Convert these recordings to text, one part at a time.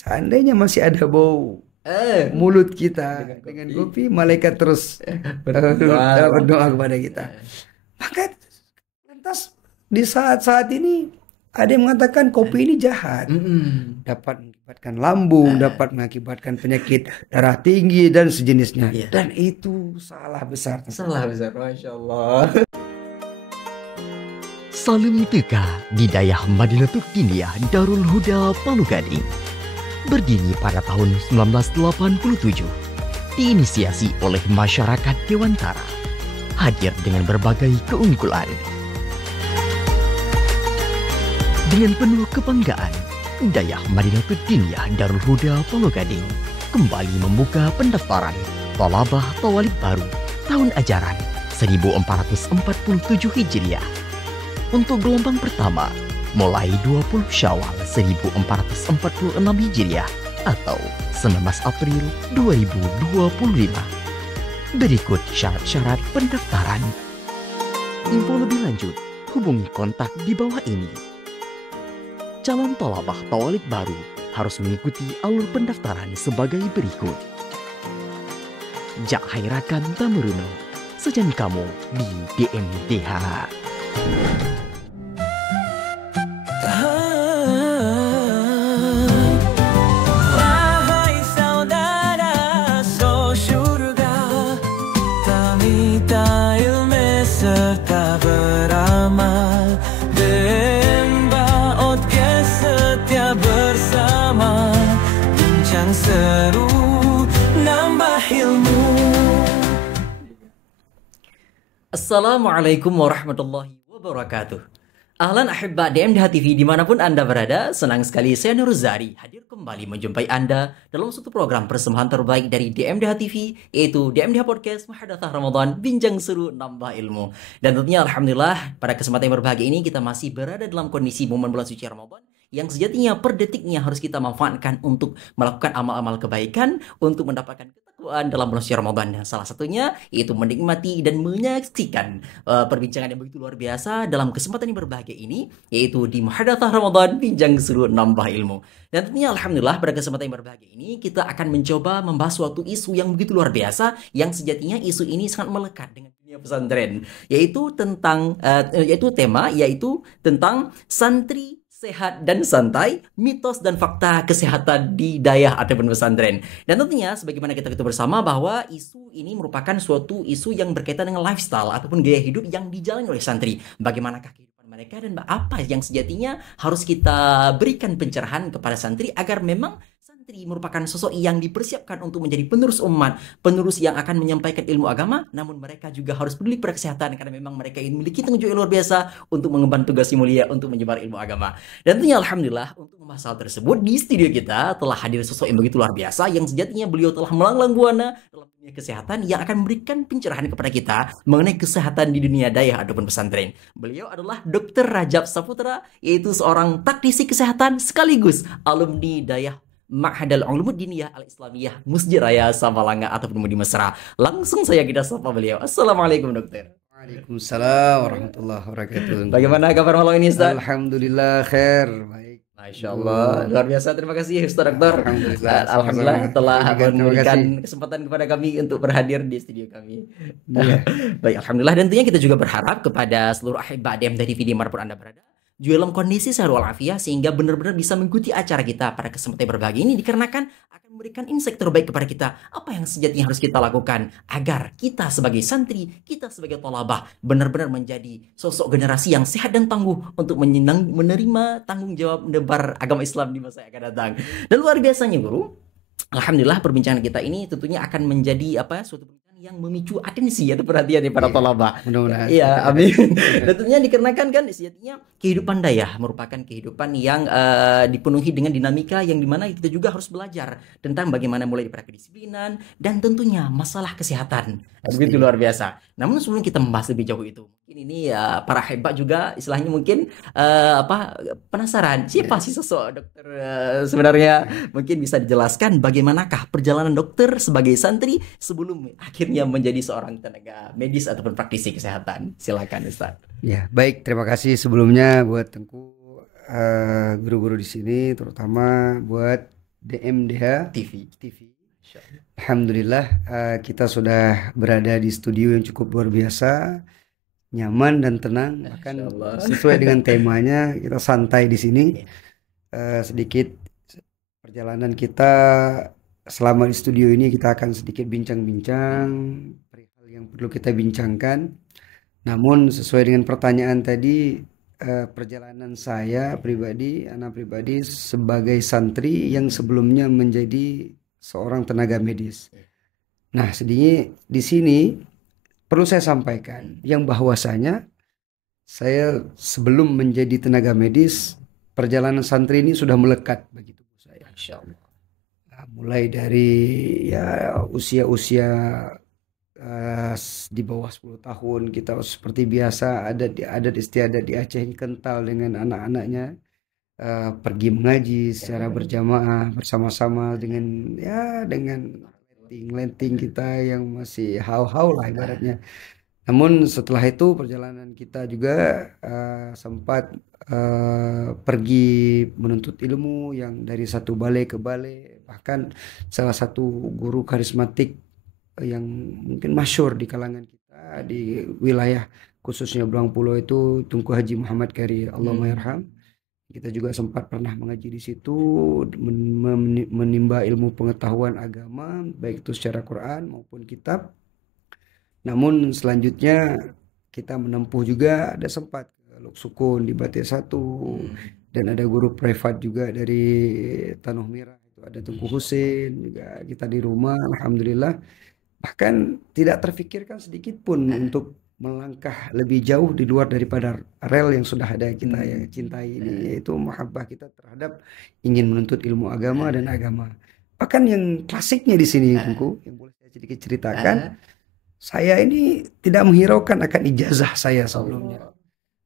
seandainya masih ada bau mulut kita dengan kopi, malaikat terus berdoa kepada kita. Maka lantas di saat-saat ini ada yang mengatakan kopi ini jahat, dapat mengakibatkan lambung, dapat mengakibatkan penyakit darah tinggi dan sejenisnya. Dan itu salah besar. Salah besar, Masya Allah. Salim Teka di Dayah Madinatul Diniyah Darul Huda Palu Gading. Berdiri pada tahun 1987, diinisiasi oleh masyarakat Dewantara, hadir dengan berbagai keunggulan. Dengan penuh kebanggaan, Dayah Madinatul Diniyah Darul Huda Palu Gading kembali membuka pendaftaran Thalabah Thawalib baru tahun ajaran 1447 Hijriah. Untuk gelombang pertama, mulai 20 Syawal 1446 Hijriah atau 19 April 2025. Berikut syarat-syarat pendaftaran. Info lebih lanjut, hubungi kontak di bawah ini. Calon thalabah thawalib baru harus mengikuti alur pendaftaran sebagai berikut. Jak Hairakan Tamuruno, sajan kamu di DMDH. Wahai saudara, so syurga, tak minta ilmu serta beramal. Demba otke setia bersama, bincang seru, nambah ilmu. Assalamualaikum warahmatullahi wabarakatuh. Ahlan ahibba DMDH TV dimanapun Anda berada, senang sekali saya Nur Zari hadir kembali menjumpai Anda dalam suatu program persembahan terbaik dari DMDH TV, yaitu DMDH Podcast Muhadatsah Ramadan, bincang seru nambah ilmu. Dan tentunya alhamdulillah pada kesempatan yang berbahagia ini kita masih berada dalam kondisi momen bulan suci Ramadan yang sejatinya per detiknya harus kita manfaatkan untuk melakukan amal-amal kebaikan, untuk mendapatkan ketakwaan dalam bulan suci Ramadan. Dan salah satunya yaitu menikmati dan menyaksikan perbincangan yang begitu luar biasa dalam kesempatan yang berbahagia ini, yaitu di Muhadatsah Ramadan, bincang seru nambah ilmu. Dan tentunya alhamdulillah pada kesempatan yang berbahagia ini kita akan mencoba membahas suatu isu yang begitu luar biasa, yang sejatinya isu ini sangat melekat dengan dunia pesantren, yaitu tentang yaitu tentang santri sehat dan santai, mitos dan fakta kesehatan di dayah ataupun pesantren. Dan tentunya sebagaimana kita ketahui bersama bahwa isu ini merupakan suatu isu yang berkaitan dengan lifestyle ataupun gaya hidup yang dijalani oleh santri. Bagaimanakah kehidupan mereka dan apa yang sejatinya harus kita berikan pencerahan kepada santri agar memang santri merupakan sosok yang dipersiapkan untuk menjadi penerus umat, penerus yang akan menyampaikan ilmu agama, namun mereka juga harus peduli pada kesehatan karena memang mereka memiliki tanggung jawab yang luar biasa untuk mengemban tugas yang mulia untuk menyebar ilmu agama. Dan tentunya alhamdulillah untuk membahas hal tersebut di studio kita telah hadir sosok yang begitu luar biasa yang sejatinya beliau telah melanglang buana dalam dunia kesehatan yang akan memberikan pencerahan kepada kita mengenai kesehatan di dunia dayah ataupun pesantren. Beliau adalah Dr. Rajab Saputra, yaitu seorang taktisi kesehatan sekaligus alumni dayah Ma'hadal Ulumud Diniyah Al-Islamiyah Masjid Raya Samalanga ataupun di Mesra. Langsung saya kita sapa beliau. Assalamualaikum dokter. Waalaikumsalam warahmatullahi wabarakatuh. Bagaimana kabar malam ini Ustaz? Alhamdulillah khair, baik. Masya Allah, luar biasa. Terima kasih Ustaz Dokter. Alhamdulillah telah memberikan kesempatan kepada kami untuk berhadir di studio kami. Baik, alhamdulillah. Dan tentunya kita juga berharap kepada seluruh ahibah DMDH TV dimanapun Anda berada, juga dalam kondisi sehat walafiat sehingga benar-benar bisa mengikuti acara kita pada kesempatan berbahagia ini, dikarenakan akan memberikan insight terbaik kepada kita apa yang sejatinya harus kita lakukan agar kita sebagai santri, kita sebagai thalabah benar-benar menjadi sosok generasi yang sehat dan tangguh untuk menerima tanggung jawab menebar agama Islam di masa yang akan datang. Dan luar biasanya guru, alhamdulillah perbincangan kita ini tentunya akan menjadi suatu perbincangan yang memicu atensi atau perhatian dari para thalabah. Mudah-mudahan. Iya, amin. Dan tentunya dikarenakan kan sejatinya kehidupan dayah merupakan kehidupan yang dipenuhi dengan dinamika yang dimana kita juga harus belajar tentang bagaimana mulai dari kedisiplinan dan tentunya masalah kesehatan. Begitu luar biasa. Namun sebelum kita membahas lebih jauh itu, mungkin ini para hebat juga istilahnya mungkin penasaran siapa sih sosok dokter sebenarnya, mungkin bisa dijelaskan bagaimanakah perjalanan dokter sebagai santri sebelum akhirnya menjadi seorang tenaga medis ataupun praktisi kesehatan. Silakan Ustaz. Ya, baik, terima kasih sebelumnya buat Tengku, guru-guru di sini, terutama buat DMDH TV. Alhamdulillah kita sudah berada di studio yang cukup luar biasa, nyaman dan tenang, bahkan sesuai dengan temanya kita santai di sini. Sedikit perjalanan kita selama di studio ini kita akan sedikit bincang-bincang perihal yang perlu kita bincangkan. Namun sesuai dengan pertanyaan tadi, perjalanan saya pribadi, anak pribadi sebagai santri yang sebelumnya menjadi seorang tenaga medis. Nah, sedikit di sini perlu saya sampaikan yang bahwasanya saya sebelum menjadi tenaga medis, perjalanan santri ini sudah melekat bagi tubuh saya. Nah, mulai dari ya usia-usia di bawah 10 tahun kita seperti biasa adat istiadat di Aceh ini kental dengan anak-anaknya, pergi mengaji secara berjamaah bersama-sama dengan lenting kita yang masih hau-hau lah ibaratnya. Namun setelah itu perjalanan kita juga sempat pergi menuntut ilmu yang dari satu balai ke balai, bahkan salah satu guru karismatik yang mungkin masyhur di kalangan kita di wilayah khususnya Belang Pulau itu Tunku Haji Muhammad Kari, Allahumma yarham. Kita juga sempat pernah mengaji di situ, menimba ilmu pengetahuan agama baik itu secara Quran maupun kitab. Namun selanjutnya kita menempuh juga ada sempat ke Lok Sukun di Batik 1 dan ada guru privat juga dari Tanuh Merah itu ada Tengku Husin juga kita di rumah, alhamdulillah. Bahkan tidak terfikirkan sedikit pun untuk melangkah lebih jauh di luar daripada rel yang sudah ada kita yang cintai ini, yaitu mahabbah kita terhadap ingin menuntut ilmu agama dan agama. Bahkan yang klasiknya di sini Tengku, yang boleh saya sedikit ceritakan, saya ini tidak menghiraukan akan ijazah saya sebelumnya.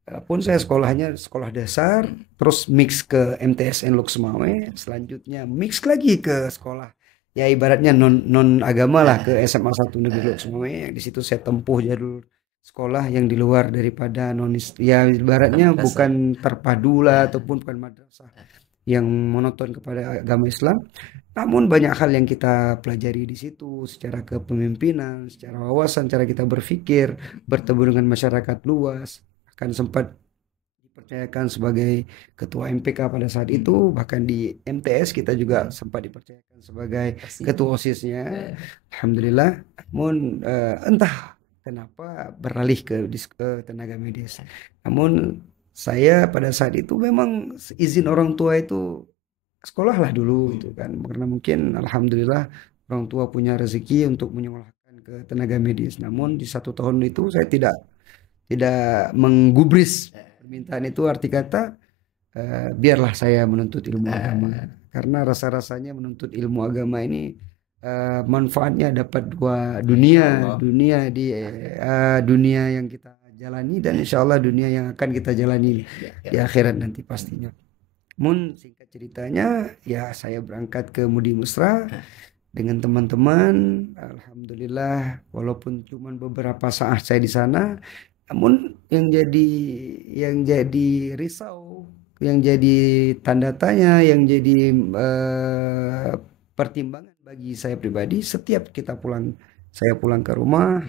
Walaupun saya sekolahnya sekolah dasar, terus mix ke MTSN Lok Semawe, selanjutnya mix lagi ke sekolah ya ibaratnya non agama lah ke SMA 1 Negeri Lok Semawe. Di situ saya tempuh jalur sekolah yang di luar daripada ya ibaratnya bukan terpadu lah ataupun bukan madrasah yang monoton kepada agama Islam. Namun banyak hal yang kita pelajari di situ secara kepemimpinan, secara wawasan, cara kita berpikir, bertemu dengan masyarakat luas. Bahkan sempat dipercayakan sebagai ketua MPK pada saat itu, bahkan di MTS kita juga sempat dipercayakan sebagai ketua OSISnya, alhamdulillah. Namun entah kenapa beralih ke tenaga medis. Namun saya pada saat itu memang izin orang tua itu sekolahlah dulu gitu kan, karena mungkin alhamdulillah orang tua punya rezeki untuk menyekolahkan ke tenaga medis. Namun di 1 tahun itu saya tidak menggubris permintaan itu, arti kata biarlah saya menuntut ilmu agama, karena rasa-rasanya menuntut ilmu agama ini manfaatnya dapat 2 dunia dunia yang kita jalani dan insya Allah dunia yang akan kita jalani di akhirat nanti pastinya. Singkat ceritanya ya saya berangkat ke Mudi Musra dengan teman-teman, alhamdulillah walaupun cuma beberapa saat saya di sana. Namun yang jadi risau, yang jadi tanda tanya, yang jadi pertimbangan bagi saya pribadi, setiap saya pulang ke rumah,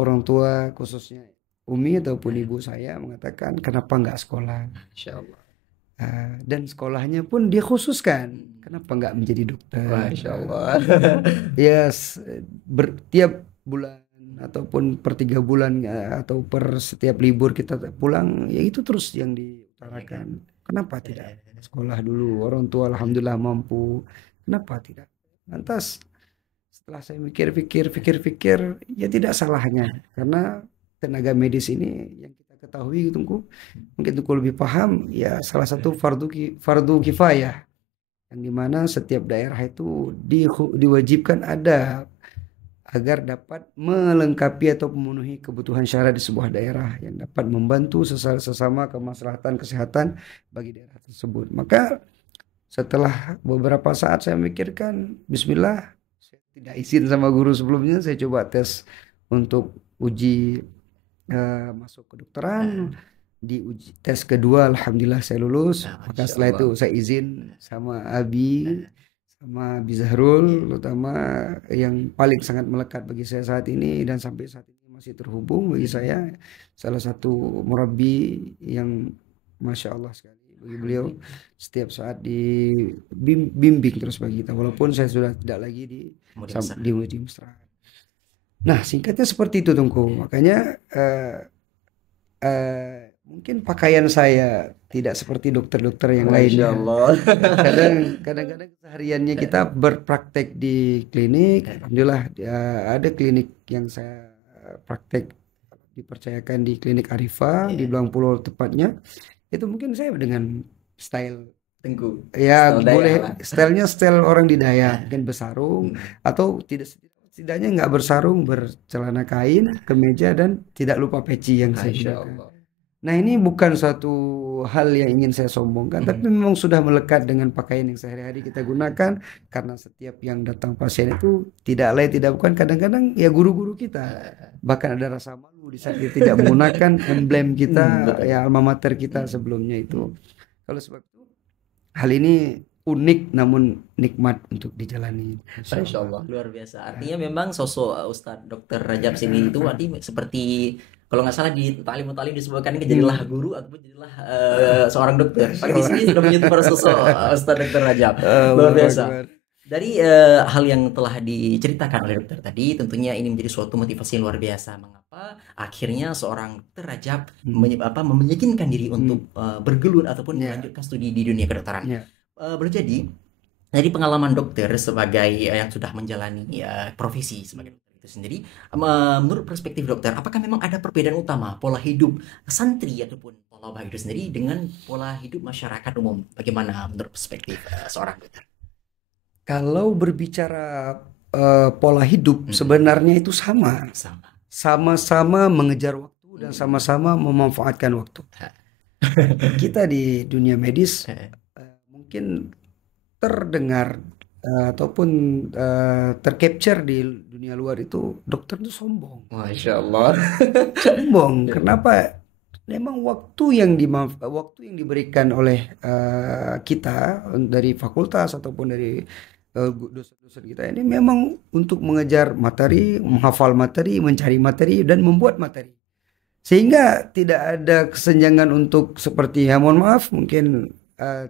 orang tua khususnya Umi ataupun ibu saya mengatakan kenapa nggak sekolah, insyaallah. Dan sekolahnya pun dia khususkan kenapa nggak menjadi dokter, insyaallah. Ya tiap bulan ataupun per 3 bulan atau per setiap libur kita pulang, ya itu terus yang diutarakan. Kenapa tidak sekolah dulu? Orang tua alhamdulillah mampu, kenapa tidak? Lantas setelah saya pikir, ya tidak salahnya, karena tenaga medis ini yang kita ketahui Tungku, mungkin Tungku lebih paham, ya salah satu fardu kifayah, yang dimana setiap daerah itu diwajibkan ada agar dapat melengkapi atau memenuhi kebutuhan syarat di sebuah daerah yang dapat membantu sesama kemaslahatan kesehatan bagi daerah tersebut. Maka setelah beberapa saat saya mikirkan, bismillah, saya tidak izin sama guru sebelumnya, saya coba tes untuk uji masuk kedokteran. Di uji tes kedua alhamdulillah saya lulus. Maka setelah itu saya izin sama Abi, sama Bizahrul, terutama yang paling sangat melekat bagi saya saat ini dan sampai saat ini masih terhubung bagi saya, salah satu murabi yang Masya Allah sekali bagi beliau, setiap saat dibimbing terus bagi kita walaupun saya sudah tidak lagi di Mudi Mesra. Nah, singkatnya seperti itu Tungku. Makanya mungkin pakaian saya tidak seperti dokter-dokter yang lainnya. Kadang-kadang kesehariannya kita berpraktek di klinik. Alhamdulillah ada klinik yang saya praktek dipercayakan di klinik Arifa di Belang Pulau tepatnya. Itu mungkin saya dengan style Tengku. Ya Style boleh Dayak lah. stylenya style orang di Dayak, mungkin bersarung atau setidaknya nggak bersarung, bercelana kain, kemeja dan tidak lupa peci yang saya Masya gunakan. Allah. Nah, ini bukan suatu hal yang ingin saya sombongkan, tapi memang sudah melekat dengan pakaian yang sehari-hari kita gunakan karena setiap yang datang pasien itu tidak lain tidak bukan kadang-kadang ya guru-guru kita. Bahkan ada rasa malu di saat kita tidak menggunakan emblem kita, ya alma mater kita sebelumnya itu. Kalau sebab itu hal ini unik namun nikmat untuk dijalani. Masya Allah, luar biasa. Artinya memang sosok Ustadz Dr. Rajab sini itu artinya seperti kalau nggak salah di talim disebutkan jadilah guru ataupun jadilah seorang dokter. Tapi di sini sudah menyentuh pada sosok Ustadz Dr. Rajab. Luar biasa. Dari hal yang telah diceritakan oleh dokter tadi, tentunya ini menjadi suatu motivasi yang luar biasa. Mengapa akhirnya seorang dokter Rajab meyakinkan diri untuk bergelut ataupun melanjutkan studi di dunia kedokteran. Boleh jadi dari pengalaman dokter sebagai yang sudah menjalani profesi sebagai dokter itu sendiri, menurut perspektif dokter, apakah memang ada perbedaan utama pola hidup santri ataupun pola hidup sendiri dengan pola hidup masyarakat umum? Bagaimana menurut perspektif seorang dokter? Kalau berbicara pola hidup sebenarnya itu sama-sama mengejar waktu dan sama-sama memanfaatkan waktu. Kita di dunia medis mungkin terdengar ataupun tercapture di dunia luar itu dokter itu sombong. Masya Allah. Sombong. Kenapa? Memang waktu yang diberikan oleh kita dari fakultas ataupun dari dosen-dosen kita ini memang untuk mengejar materi, menghafal materi, mencari materi dan membuat materi. Sehingga tidak ada kesenjangan untuk seperti ya mohon maaf mungkin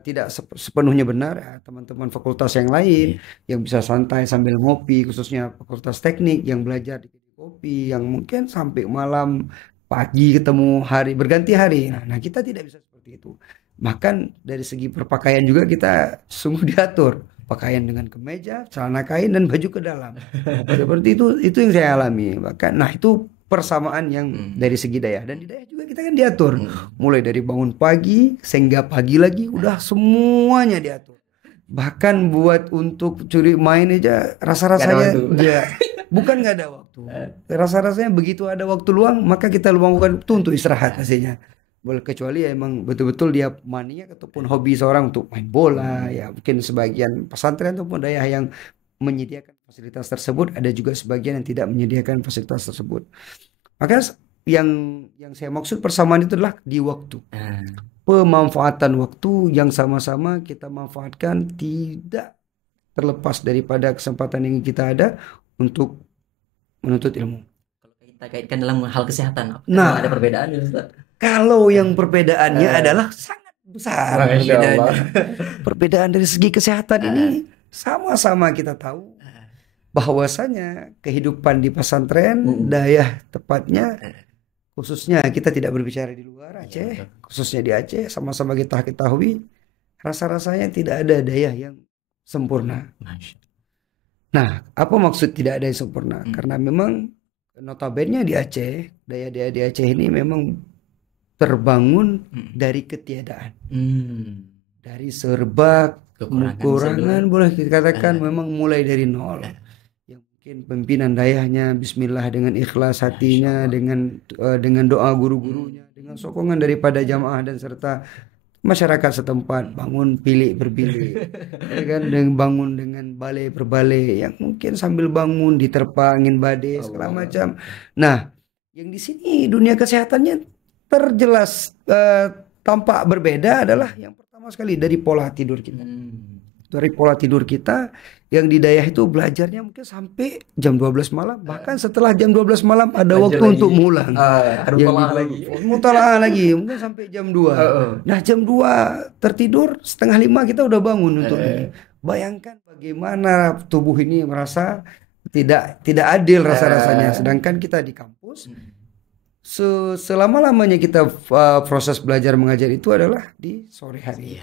tidak sepenuhnya benar ya, teman-teman fakultas yang lain yang bisa santai sambil ngopi, khususnya fakultas teknik yang belajar di kopi yang mungkin sampai malam, pagi ketemu hari berganti hari. Nah, kita tidak bisa seperti itu. Bahkan dari segi berpakaian juga kita sungguh diatur, pakaian dengan kemeja, celana kain dan baju ke dalam. Seperti itu yang saya alami. Bahkan nah itu persamaan yang dari segi daya, dan di daya juga kita kan diatur mulai dari bangun pagi sehingga pagi lagi udah semuanya diatur, bahkan buat untuk curi main aja rasa-rasanya ya bukan nggak ada waktu, rasa-rasanya begitu ada waktu luang maka kita luangkan itu untuk istirahat hasilnya. Boleh kecuali ya emang betul-betul dia maniak ataupun hobi seorang untuk main bola, ya mungkin sebagian pesantren ataupun daya yang menyediakan fasilitas tersebut, ada juga sebagian yang tidak menyediakan fasilitas tersebut. Maka yang saya maksud persamaan itu adalah di waktu. Pemanfaatan waktu yang sama-sama kita manfaatkan tidak terlepas daripada kesempatan yang kita ada untuk menuntut ilmu. Kalau kita kaitkan dalam hal kesehatan, nah, ada perbedaan ya Ustaz? Kalau yang perbedaannya adalah sangat besar. Perbedaan dari segi kesehatan ini sama-sama kita tahu bahwasanya kehidupan di pesantren daya tepatnya, khususnya kita tidak berbicara di luar Aceh, khususnya di Aceh, sama-sama kita ketahui rasa-rasanya tidak ada daya yang sempurna. Nah, apa maksud tidak ada yang sempurna? Karena memang notabene di Aceh, daya-daya di Aceh ini memang terbangun dari ketiadaan, dari serba kekurangan boleh dikatakan memang mulai dari nol. Yang mungkin pimpinan dayahnya bismillah dengan ikhlas hatinya, dengan doa guru-gurunya, dengan sokongan daripada jamaah dan serta masyarakat setempat, bangun bilik berbilik, ya kan, dengan bangun dengan balai berbalai yang mungkin sambil bangun diterpa angin badai segala macam. Nah, yang di sini dunia kesehatannya terjelas tampak berbeda adalah yang pertama sekali dari pola tidur kita. dari pola tidur kita. Yang di Dayah itu belajarnya mungkin sampai jam 12 malam. Bahkan setelah jam 12 malam ada waktu lagi. untuk mulang. Ada mutalaah lagi. Mutalaah lagi. Mungkin sampai jam 2. Nah jam 2 tertidur, 4:30 kita udah bangun untuk ini. Bayangkan bagaimana tubuh ini merasa tidak adil rasa-rasanya. Sedangkan kita di kampus, selama-lamanya kita proses belajar mengajar itu adalah di sore hari.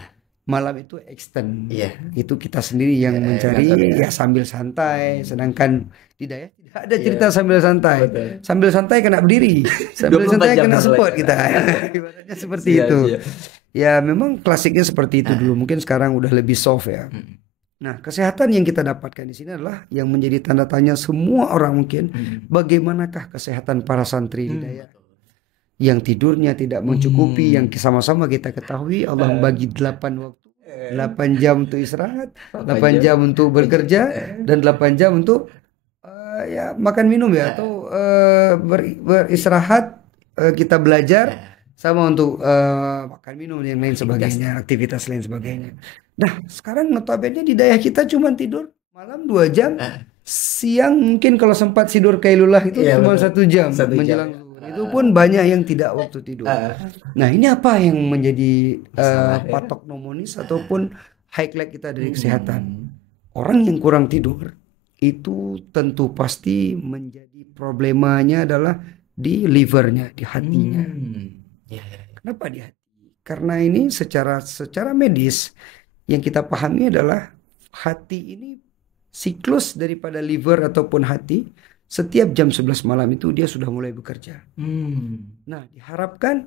Malam itu extend. Itu kita sendiri yang mencari ya sambil santai. Sedangkan di Dayah tidak ada cerita sambil santai. Sambil santai kena berdiri. Sambil santai kena support kita. Ibaratnya seperti itu. Ya memang klasiknya seperti itu dulu. Mungkin sekarang udah lebih soft ya. Nah, kesehatan yang kita dapatkan di sini adalah yang menjadi tanda tanya semua orang mungkin. Bagaimanakah kesehatan para santri di Dayah? Yang tidurnya tidak mencukupi, yang sama-sama kita ketahui Allah membagi 8 waktu, 8 jam untuk istirahat, 8 jam untuk bekerja, dan 8 jam untuk ya makan minum ya, atau beristirahat, kita belajar, sama untuk makan minum dan lain sebagainya, aktivitas lain sebagainya. Nah sekarang notabene di Dayah kita cuma tidur malam 2 jam, siang mungkin kalau sempat tidur kailullah itu cuma 1 jam menjelang itu pun banyak yang tidak waktu tidur. Nah ini apa yang menjadi patok nomonis ataupun highlight kita dari kesehatan? Orang yang kurang tidur itu tentu pasti menjadi problemanya adalah di livernya, di hatinya. Kenapa di hati? Karena ini secara medis yang kita pahami adalah hati ini siklus daripada liver ataupun hati. Setiap jam 11 malam itu dia sudah mulai bekerja. Nah diharapkan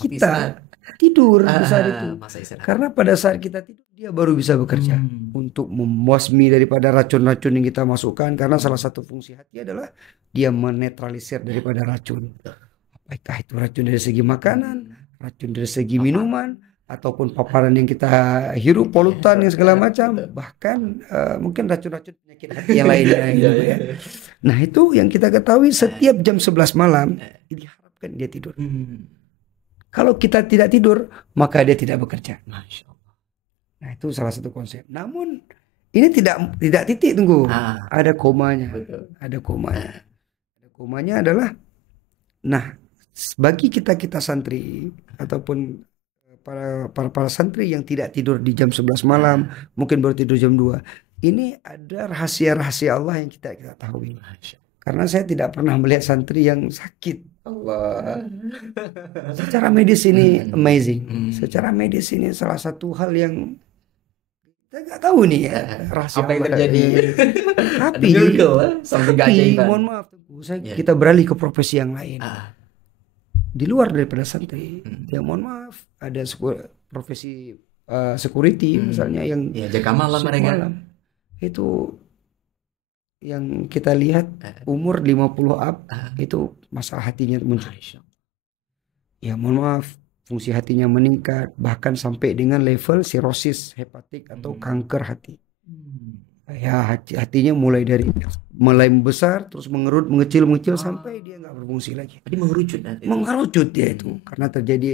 kita tidur di saat itu. Karena pada saat kita tidur dia baru bisa bekerja. Untuk membasmi daripada racun-racun yang kita masukkan. Karena salah satu fungsi hati adalah dia menetralisir daripada racun. Apakah itu racun dari segi makanan, racun dari segi minuman, ataupun paparan yang kita hirup, polutan yang segala macam, bahkan mungkin racun-racun penyakit hati yang lainnya gitu ya. Nah itu yang kita ketahui setiap jam 11 malam diharapkan dia tidur. Kalau kita tidak tidur maka dia tidak bekerja. Nah itu salah satu konsep. Namun ini tidak titik, tunggu, ada komanya. Ada komanya. Ada komanya adalah, nah bagi kita santri ataupun para santri yang tidak tidur di jam 11 malam, mungkin baru tidur jam 2. Ini ada rahasia-rahasia Allah yang kita tahu. Karena saya tidak pernah melihat santri yang sakit. Allah. Secara medis ini amazing. Secara medis ini salah satu hal yang kita nggak tahu nih ya, rahasia apa yang Allah. terjadi. Tapi mohon maaf, kita beralih ke profesi yang lain. Di luar daripada santri, ya mohon maaf, ada profesi security misalnya yang jaga malam mereka. Itu yang kita lihat umur 50 up itu masalah hatinya muncul. Ya mohon maaf, fungsi hatinya meningkat bahkan sampai dengan level sirosis hepatik atau kanker hati. Ya hatinya mulai membesar terus mengecil sampai dia nggak berfungsi lagi. Jadi mengerucut dia itu karena terjadi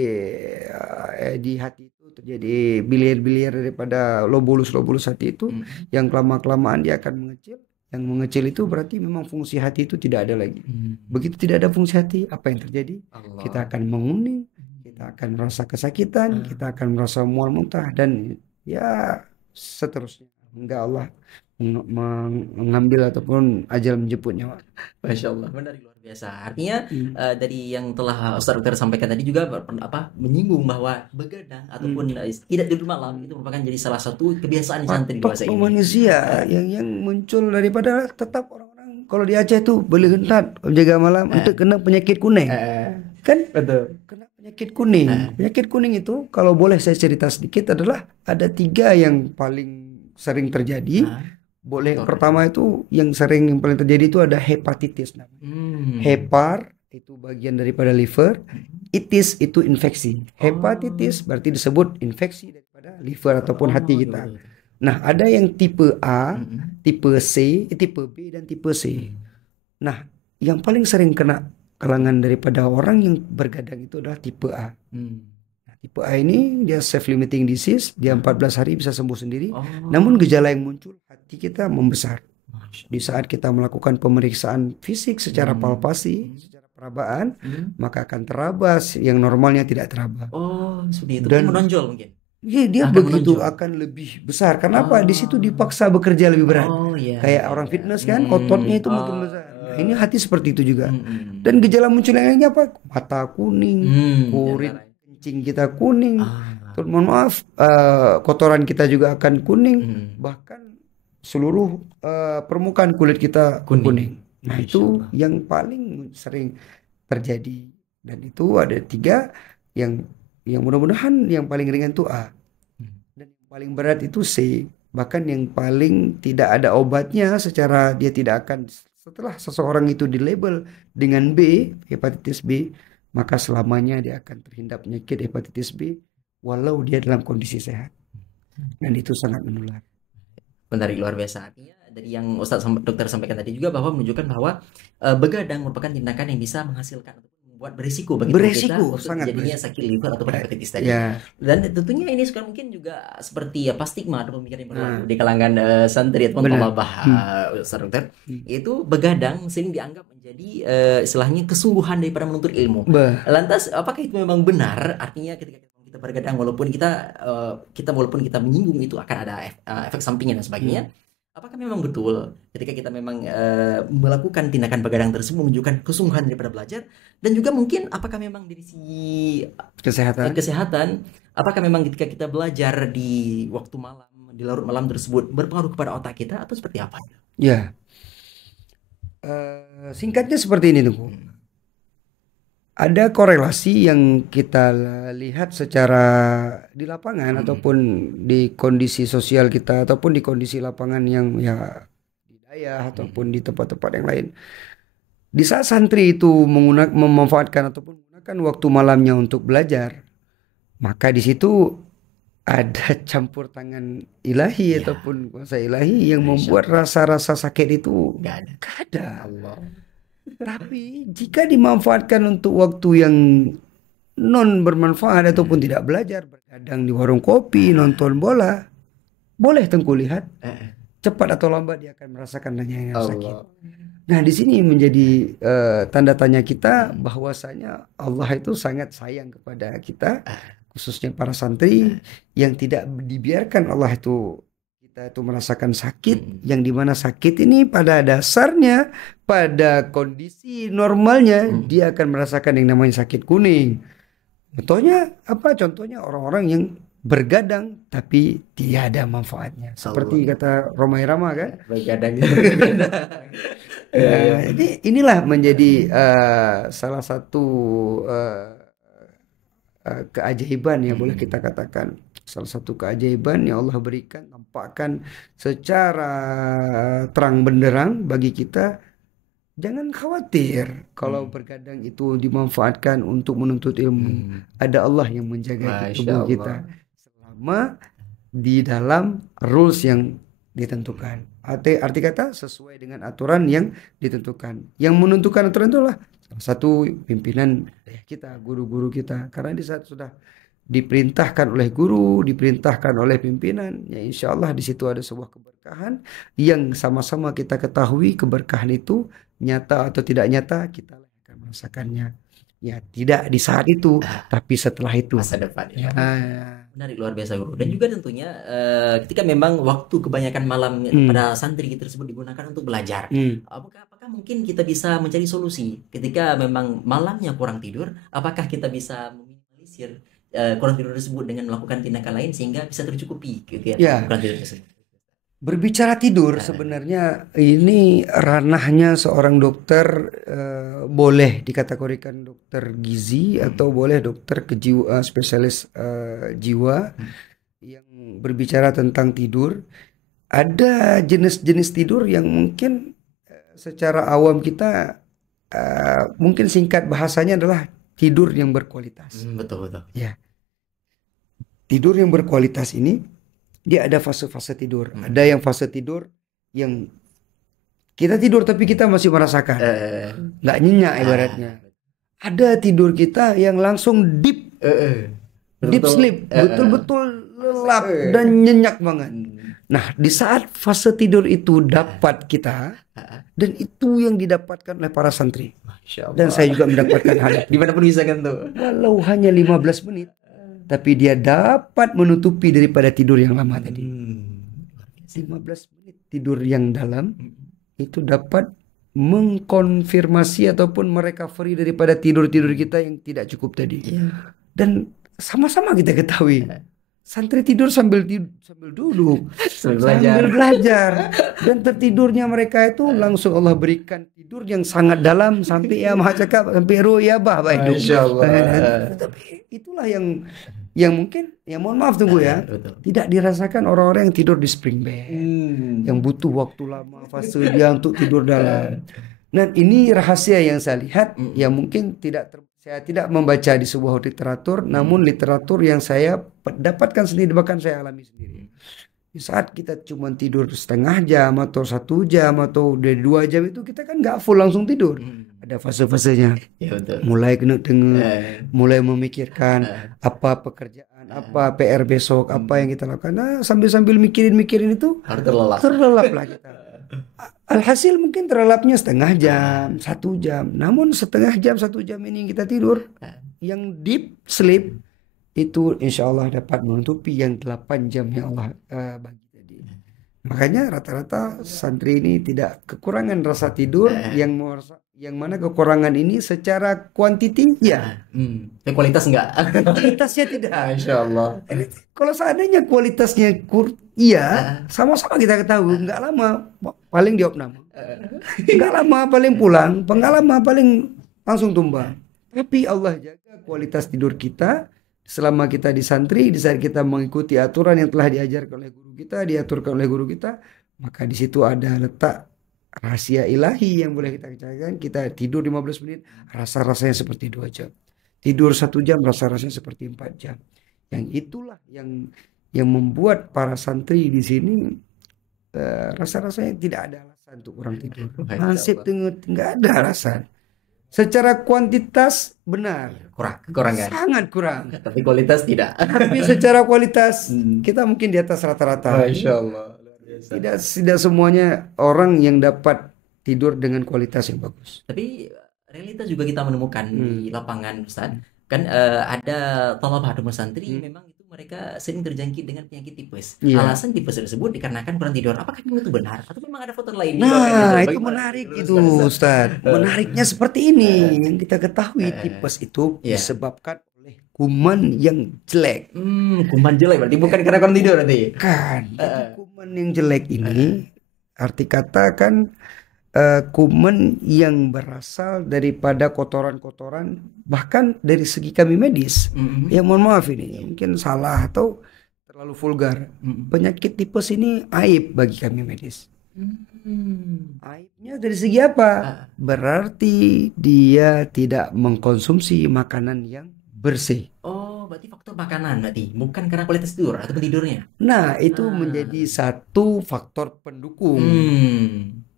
di hati itu terjadi biliar-biliar daripada lobulus hati itu yang kelamaan dia akan mengecil. Yang mengecil itu berarti memang fungsi hati itu tidak ada lagi. Begitu tidak ada fungsi hati, apa yang terjadi? Kita akan menguning, kita akan merasa kesakitan, kita akan merasa mual muntah dan ya seterusnya. Hingga Allah mengambil ataupun ajal menjemput nyawa. Masya Allah, benar, luar biasa. Artinya dari yang telah Ustaz Dokter sampaikan tadi juga menyinggung bahwa begadang ataupun tidak tidur malam itu merupakan jadi salah satu kebiasaan santri di masa ini. Manusia yang muncul daripada tetap orang-orang kalau di Aceh itu boleh hentat jaga malam untuk kena penyakit kuning. Kan? Betul. Kena penyakit kuning. Penyakit kuning itu kalau boleh saya cerita sedikit adalah ada 3 yang paling sering terjadi. Boleh pertama itu yang paling terjadi itu ada hepatitis. Hepar itu bagian daripada liver, itis itu infeksi. Hepatitis berarti disebut infeksi daripada liver ataupun hati kita. Nah, ada yang tipe A, tipe C, tipe B dan tipe C. Nah, yang paling sering kena kalangan daripada orang yang bergadang itu adalah tipe A. Nah, Tipe A ini dia self-limiting disease, dia 14 hari bisa sembuh sendiri. Oh. Namun gejala yang muncul, hati kita membesar. Masya Di saat kita melakukan pemeriksaan fisik secara Hmm. palpasi, secara perabaan, Allah. maka akan teraba yang normalnya tidak teraba. Oh, seperti itu. Dan- Ini menonjol mungkin. Dia Akan begitu menonjol. akan lebih besar. Karena apa? Di situ Oh. dipaksa bekerja lebih berat. Oh iya. Kayak iya, orang iya. fitness kan, Hmm. ototnya itu makin Oh. besar. Nah, ini hati seperti itu juga. Hmm. Dan gejala muncul yang lainnya apa? Mata kuning, Hmm, kurit diantara- kencing kita kuning. Ah. Terus mohon maaf, kotoran kita juga akan kuning. Hmm. Bahkan seluruh permukaan kulit kita Kuning. kuning. Nah, Masya itu Allah. yang paling sering terjadi. Dan itu ada 3 yang mudah-mudahan yang paling ringan itu A. Dan yang paling berat itu C. Bahkan yang paling tidak ada obatnya secara dia tidak akan, setelah seseorang itu dilabel dengan B, hepatitis B, maka selamanya dia akan terhindar penyakit hepatitis B walau dia dalam kondisi sehat. Dan itu sangat menular. Menarik, luar biasa. Artinya dari yang dokter sampaikan tadi juga bahwa menunjukkan bahwa begadang merupakan tindakan yang bisa menghasilkan atau membuat berisiko bagi tubuh kita Berisiko, untuk sangat terjadinya berisiko. sakit liver ataupun hepatitis tadi. Ya, Dan tentunya ini sekarang mungkin juga seperti apa stigma atau pemikiran yang berlaku Nah. di kalangan santri ataupun Benar. pemabah Ustaz Dokter. Itu begadang sering dianggap menjadi istilahnya kesungguhan daripada menuntut ilmu. Lantas apakah itu memang benar? Artinya ketika kita bergadang walaupun kita menyinggung itu akan ada efek sampingnya dan sebagainya. Apakah memang betul ketika kita memang melakukan tindakan begadang tersebut menunjukkan kesungguhan daripada belajar, dan juga mungkin apakah memang dari sisi kesehatan, apakah memang ketika kita belajar di waktu malam, di larut malam tersebut berpengaruh kepada otak kita atau seperti apa? ya. Singkatnya seperti ini, Tunggu. Ada korelasi yang kita lihat secara di lapangan ataupun di kondisi sosial kita ataupun di kondisi lapangan yang ya di daerah ataupun di tempat-tempat yang lain. Di saat santri itu memanfaatkan ataupun menggunakan waktu malamnya untuk belajar, maka di situ ada campur tangan ilahi ataupun kuasa ilahi yang membuat rasa-rasa sakit itu Gak ada. gak ada. Allah. Tapi jika dimanfaatkan untuk waktu yang non bermanfaat ataupun tidak belajar, bergadang di warung kopi, nonton bola, boleh Tengku lihat cepat atau lambat dia akan merasakan yang sakit. Nah, di sini menjadi tanda tanya kita bahwasanya Allah itu sangat sayang kepada kita, khususnya para santri yang tidak dibiarkan Allah itu kita itu merasakan sakit, yang dimana sakit ini pada dasarnya pada kondisi normalnya dia akan merasakan yang namanya sakit kuning. Contohnya apa? Contohnya orang-orang yang bergadang tapi tiada manfaatnya. Seperti kata Roma Irama kan? Begadang. Jadi inilah menjadi salah satu keajaiban ya boleh kita katakan. Salah satu keajaiban yang Allah berikan, tampakkan secara terang benderang bagi kita. Jangan khawatir kalau bergadang itu dimanfaatkan untuk menuntut ilmu. Ada Allah yang menjaga tubuh kita selama di dalam rules yang ditentukan. Arti kata sesuai dengan aturan yang ditentukan. Yang menentukan aturan itulah salah satu pimpinan kita, guru-guru kita. Karena di saat sudah diperintahkan oleh guru, diperintahkan oleh pimpinan, ya insya Allah di situ ada sebuah keberkahan yang sama-sama kita ketahui keberkahan itu nyata atau tidak nyata kita akan merasakannya. Ya tidak di saat itu, tapi setelah itu. Masa depan. Ya. Menarik, luar biasa guru. Dan juga tentunya ketika memang waktu kebanyakan malam pada santri tersebut digunakan untuk belajar, apakah mungkin kita bisa mencari solusi ketika memang malamnya kurang tidur? Apakah kita bisa meminimalisir kurang tidur tersebut dengan melakukan tindakan lain sehingga bisa tercukupi gitu ya, kurang tidur tersebut? Berbicara tidur sebenarnya ini ranahnya seorang dokter, boleh dikategorikan dokter gizi atau boleh dokter spesialis jiwa yang berbicara tentang tidur. Ada jenis-jenis tidur yang mungkin secara awam kita mungkin singkat bahasanya adalah tidur yang berkualitas. Betul. Ya. Tidur yang berkualitas ini dia ada fase-fase tidur. Ada yang fase tidur yang kita tidur tapi kita masih merasakan nggak nyenyak ibaratnya. Ada tidur kita yang langsung deep, deep sleep, betul-betul lelap dan nyenyak banget. Nah, di saat fase tidur itu dapat kita, dan itu yang didapatkan oleh para santri. Masya Allah. Dan saya juga mendapatkan hal itu. Dimanapun bisa kan tuh. Walau hanya 15 menit, tapi dia dapat menutupi daripada tidur yang lama tadi. 15 menit tidur yang dalam itu dapat mengkonfirmasi ataupun merecovery daripada tidur-tidur kita yang tidak cukup tadi. Dan sama-sama kita ketahui, santri tidur sambil duduk, sambil belajar, dan tertidurnya mereka itu langsung Allah berikan tidur yang sangat dalam sampai ya maha cakap sampai ru'yabah baik. Masya Allah. Tapi itulah yang mungkin ya mohon maaf tunggu ya, tidak dirasakan orang-orang yang tidur di spring bed, yang butuh waktu lama fase dia untuk tidur dalam. Dan ini rahasia yang saya lihat yang mungkin saya tidak membaca di sebuah literatur, namun literatur yang saya dapatkan sendiri, bahkan saya alami sendiri. Di saat kita cuma tidur setengah jam atau 1 jam atau dari 2 jam itu kita kan nggak full langsung tidur. Ada fase-fasenya. Ya, betul. Mulai kena mulai memikirkan apa pekerjaan, apa PR besok, apa yang kita lakukan. Nah, sambil mikirin itu Harus terlelap lah kita. Alhasil mungkin terlelapnya setengah jam, 1 jam. Namun setengah jam, 1 jam ini yang kita tidur, yang deep sleep itu insya Allah dapat menutupi yang 8 jam yang Allah bagi tadi. Makanya rata-rata santri ini tidak kekurangan rasa tidur, yang mana kekurangan ini secara kuantiti ya. Tapi kualitas enggak. Kualitasnya tidak. Masya Allah. Kalau seandainya kualitasnya iya, sama-sama kita ketahui, nggak lama paling diopnam, nggak lama paling pulang, pengalaman paling langsung tumbang. Tapi Allah jaga kualitas tidur kita selama kita di santri, di saat kita mengikuti aturan yang telah diajarkan oleh guru kita, diaturkan oleh guru kita, maka di situ ada letak rahasia ilahi yang boleh kita kerjakan. Kita tidur 15 menit, rasa-rasanya seperti 2 jam. Tidur 1 jam, rasa-rasanya seperti 4 jam. Yang itulah yang membuat para santri di sini rasa-rasanya tidak ada alasan untuk kurang tidur. Nasib nggak ada alasan. Secara kuantitas benar, Kekurangan. sangat kurang. Tapi kualitas tidak. Tapi secara kualitas kita mungkin di atas rata-rata. Masya Allah. Tidak semuanya orang yang dapat tidur dengan kualitas yang bagus. Tapi realitas juga kita menemukan di lapangan, Ustaz. Kan ada thalabah atau santri memang itu mereka sering terjangkit dengan penyakit tipes. Alasan tipes tersebut dikarenakan kurang tidur. Apakah itu benar atau memang ada faktor lain? Nah, itu menarik itu, Ustaz. Menariknya seperti ini. Yang kita ketahui tipes itu disebabkan oleh kuman yang jelek. Kuman jelek berarti bukan karena kurang tidur nanti. Kan, kuman yang jelek ini arti kata kan kuman yang berasal daripada kotoran-kotoran, bahkan dari segi kami medis. Ya mohon maaf ini mungkin salah atau terlalu vulgar. Penyakit tipes ini aib bagi kami medis. Aibnya dari segi apa? Berarti dia tidak mengkonsumsi makanan yang bersih. Oh, berarti faktor makanan berarti bukan karena kualitas tidur atau tidurnya. Nah, itu menjadi satu faktor pendukung.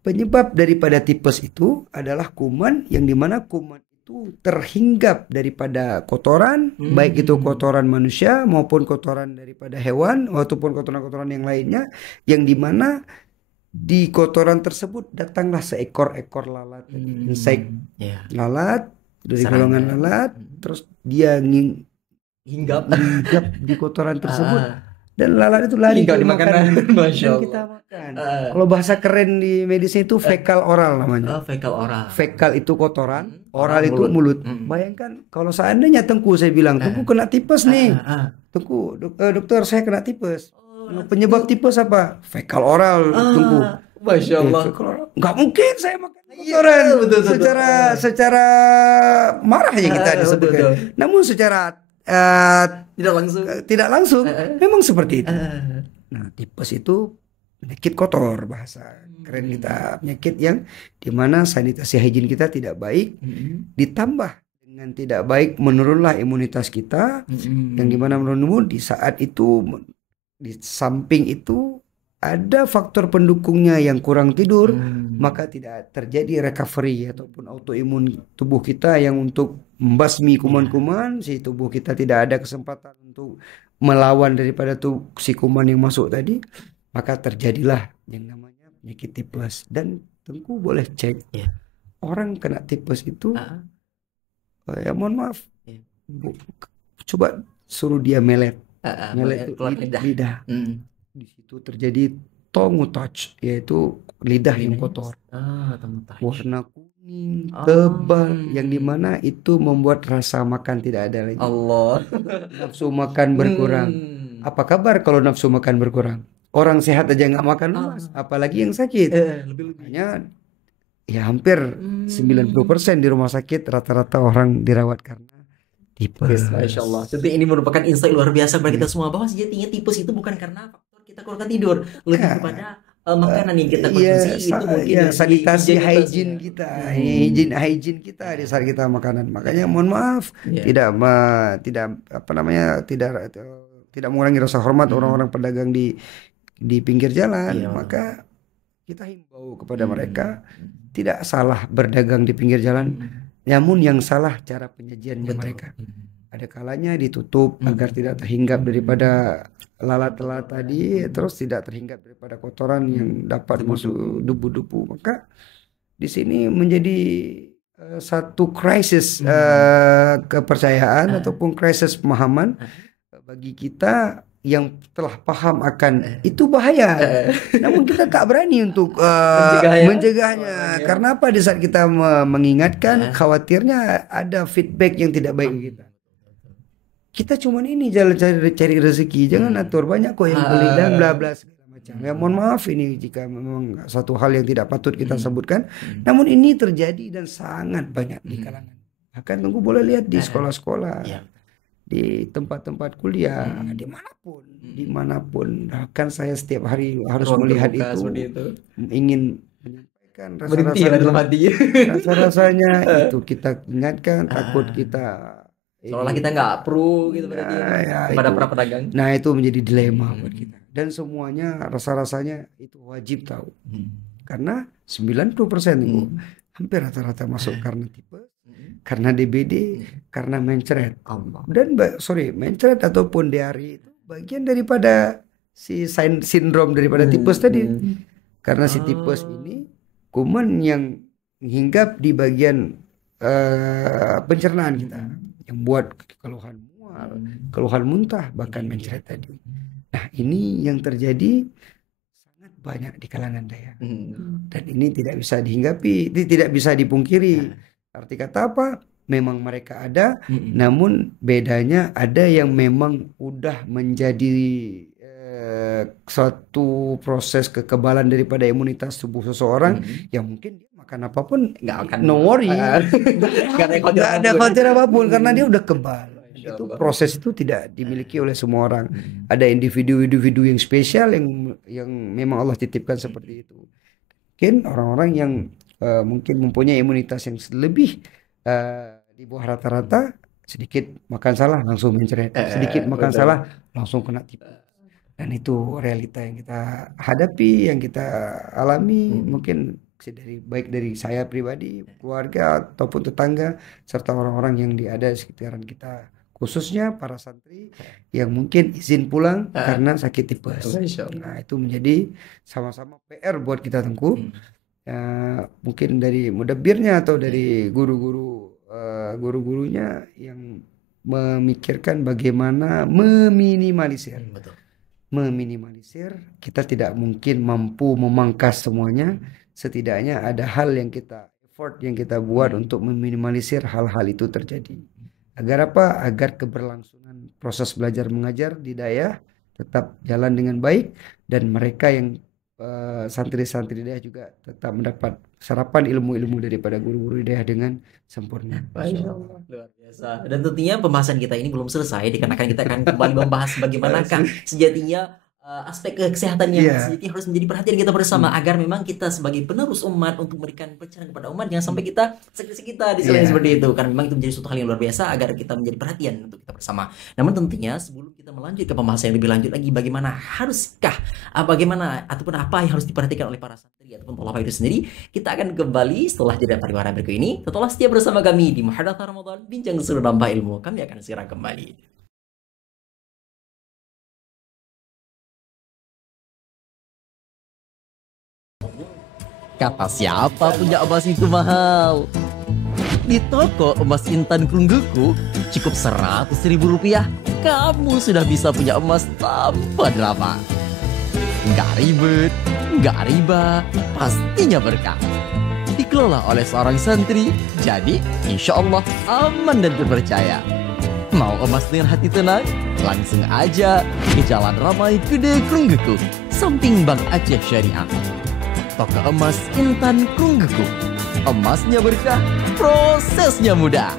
Penyebab daripada tipes itu adalah kuman, yang dimana kuman itu terhinggap daripada kotoran, baik itu kotoran manusia maupun kotoran daripada hewan ataupun kotoran-kotoran yang lainnya, yang dimana di kotoran tersebut datanglah seekor-ekor lalat, insek lalat dari golongan lalat, terus dia hinggap di kotoran tersebut. Dan lalat itu lari ke makanan dan kita makan. Kalau bahasa keren di medisnya itu fekal oral namanya. Fekal oral. Fekal itu kotoran, oral itu mulut. Bayangkan kalau seandainya Tengku saya bilang, Tengku kena tipes nih. Tengku, dokter saya kena tipes. Penyebab tipes apa? Fekal oral, Tengku. Masya Allah. Nggak mungkin saya makan kotoran. Secara marah ya kita disebutkan. Namun secara tidak langsung memang seperti itu. Nah, tipes itu penyakit kotor, bahasa keren kita, penyakit yang dimana sanitasi higien kita tidak baik, ditambah dengan tidak baik menurunlah imunitas kita, yang dimana menurun di saat itu, di samping itu ada faktor pendukungnya yang kurang tidur, maka tidak terjadi recovery ataupun autoimun tubuh kita yang untuk membasmi kuman-kuman, si tubuh kita tidak ada kesempatan untuk melawan daripada si kuman yang masuk tadi, maka terjadilah yang namanya penyakit tipes. Dan Tengku boleh cek orang kena tipes itu, ya mohon maaf, coba suruh dia melet lidah. Di situ terjadi tongue touch, yaitu lidah yang kotor, warna kuning tebal, yang dimana itu membuat rasa makan tidak ada lagi. Nafsu makan berkurang. Apa kabar kalau nafsu makan berkurang? Orang sehat aja nggak makan lemas, apalagi yang sakit. Makanya ya hampir 90% di rumah sakit rata-rata orang dirawat karena tipes. Masya Allah. Tentu ini merupakan insight luar biasa bagi kita semua, bahwa sejatinya tipes itu bukan karena faktor kita kurang tidur, lebih kepada makanan yang kita konsumsi itu mungkin sanitasi hygiene kita, hygiene kita di saat kita makanan. Makanya mohon maaf, tidak mengurangi rasa hormat orang-orang pedagang di pinggir jalan. Maka kita himbau kepada mereka, tidak salah berdagang di pinggir jalan, namun yang salah cara penyajiannya mereka. Ada kalanya ditutup agar tidak terhinggap daripada lalat-lalat tadi, terus tidak terhinggap daripada kotoran yang dapat masuk debu-debu. Maka di sini menjadi satu krisis kepercayaan ataupun krisis pemahaman bagi kita yang telah paham akan itu bahaya, namun kita tak berani untuk mencegahnya. Karena apa? Di saat kita mengingatkan, khawatirnya ada feedback yang tidak baik kita. Kita cuman ini jalan cari rezeki, jangan atur banyak kok yang beli dan bla bla segala macam. Ya mohon maaf ini jika memang satu hal yang tidak patut kita sebutkan, namun ini terjadi dan sangat banyak di kalangan. Bahkan Tengku boleh lihat di sekolah-sekolah, di tempat-tempat kuliah, dimanapun. Bahkan saya setiap hari harus melihat itu, ingin menyampaikan rasa-rasanya itu kita ingatkan, takut kita seolah kita nggak pro gitu pada para pedagang. Nah itu menjadi dilema buat kita. Dan semuanya rasa-rasanya itu wajib tahu. Karena 90% itu hampir rata-rata masuk karena tipes, karena DBD, karena mencret. Dan mencret ataupun diare itu bagian daripada si sindrom daripada tipes tadi. Karena si tipes ini kuman yang hinggap di bagian pencernaan kita, yang buat keluhan mual, keluhan muntah, bahkan mencret tadi. Nah ini yang terjadi sangat banyak di kalangan Dayak. Dan ini tidak bisa dihinggapi, tidak bisa dipungkiri. Arti kata apa? Memang mereka ada, namun bedanya ada yang memang udah menjadi suatu proses kekebalan daripada imunitas tubuh seseorang, yang mungkin dia makan apapun nggak akan, no worry, nggak ada khawatir apapun karena dia udah kebal. Itu proses itu tidak dimiliki oleh semua orang. Ada individu-individu yang spesial yang memang Allah titipkan seperti itu. Mungkin orang-orang yang mungkin mempunyai imunitas yang lebih di bawah rata-rata, sedikit makan salah langsung mencret, sedikit makan salah langsung kena tipes. Dan itu realita yang kita hadapi, yang kita alami, mungkin baik dari saya pribadi, keluarga ataupun tetangga, serta orang-orang yang ada di sekitaran kita, khususnya para santri yang mungkin izin pulang karena sakit tipes. Nah itu menjadi sama-sama PR buat kita Tengku. Mungkin dari mudabbirnya atau dari guru-gurunya yang memikirkan bagaimana meminimalisir. Kita tidak mungkin mampu memangkas semuanya, setidaknya ada hal yang kita effort yang kita buat untuk meminimalisir hal-hal itu terjadi. Agar apa? Agar keberlangsungan proses belajar mengajar di daerah tetap jalan dengan baik, dan mereka yang santri-santri daerah juga tetap mendapat serapan ilmu-ilmu daripada guru-guru daerah dengan sempurna. Luar biasa. Dan tentunya pembahasan kita ini belum selesai, dikarenakan kita akan kembali membahas bagaimanakah sejatinya aspek kesehatannya sedikit harus menjadi perhatian kita bersama agar memang kita sebagai penerus umat untuk memberikan pencerahan kepada umat, jangan sampai kita sekresi kita di seperti itu, karena memang itu menjadi suatu hal yang luar biasa agar kita menjadi perhatian untuk kita bersama. Namun tentunya sebelum kita melanjut ke pembahasan yang lebih lanjut lagi, bagaimana ataupun apa yang harus diperhatikan oleh para santri ataupun thalabah itu sendiri, kita akan kembali setelah jeda pariwara berikut ini. Tetaplah setia bersama kami di Muhadatsah Ramadan, bincang seru nambah ilmu. Kami akan segera kembali. Kata siapa punya emas itu mahal? Di toko emas intan Krungguku cukup 100.000 rupiah, kamu sudah bisa punya emas tanpa drama. Nggak ribet, nggak riba, pastinya berkah. Dikelola oleh seorang santri, jadi insya Allah aman dan terpercaya. Mau emas dengan hati tenang? Langsung aja ke Jalan Ramai Gede Krungguku, samping Bank Aceh Syariah. Toko emas intan Krungguku, emasnya berkah, prosesnya mudah.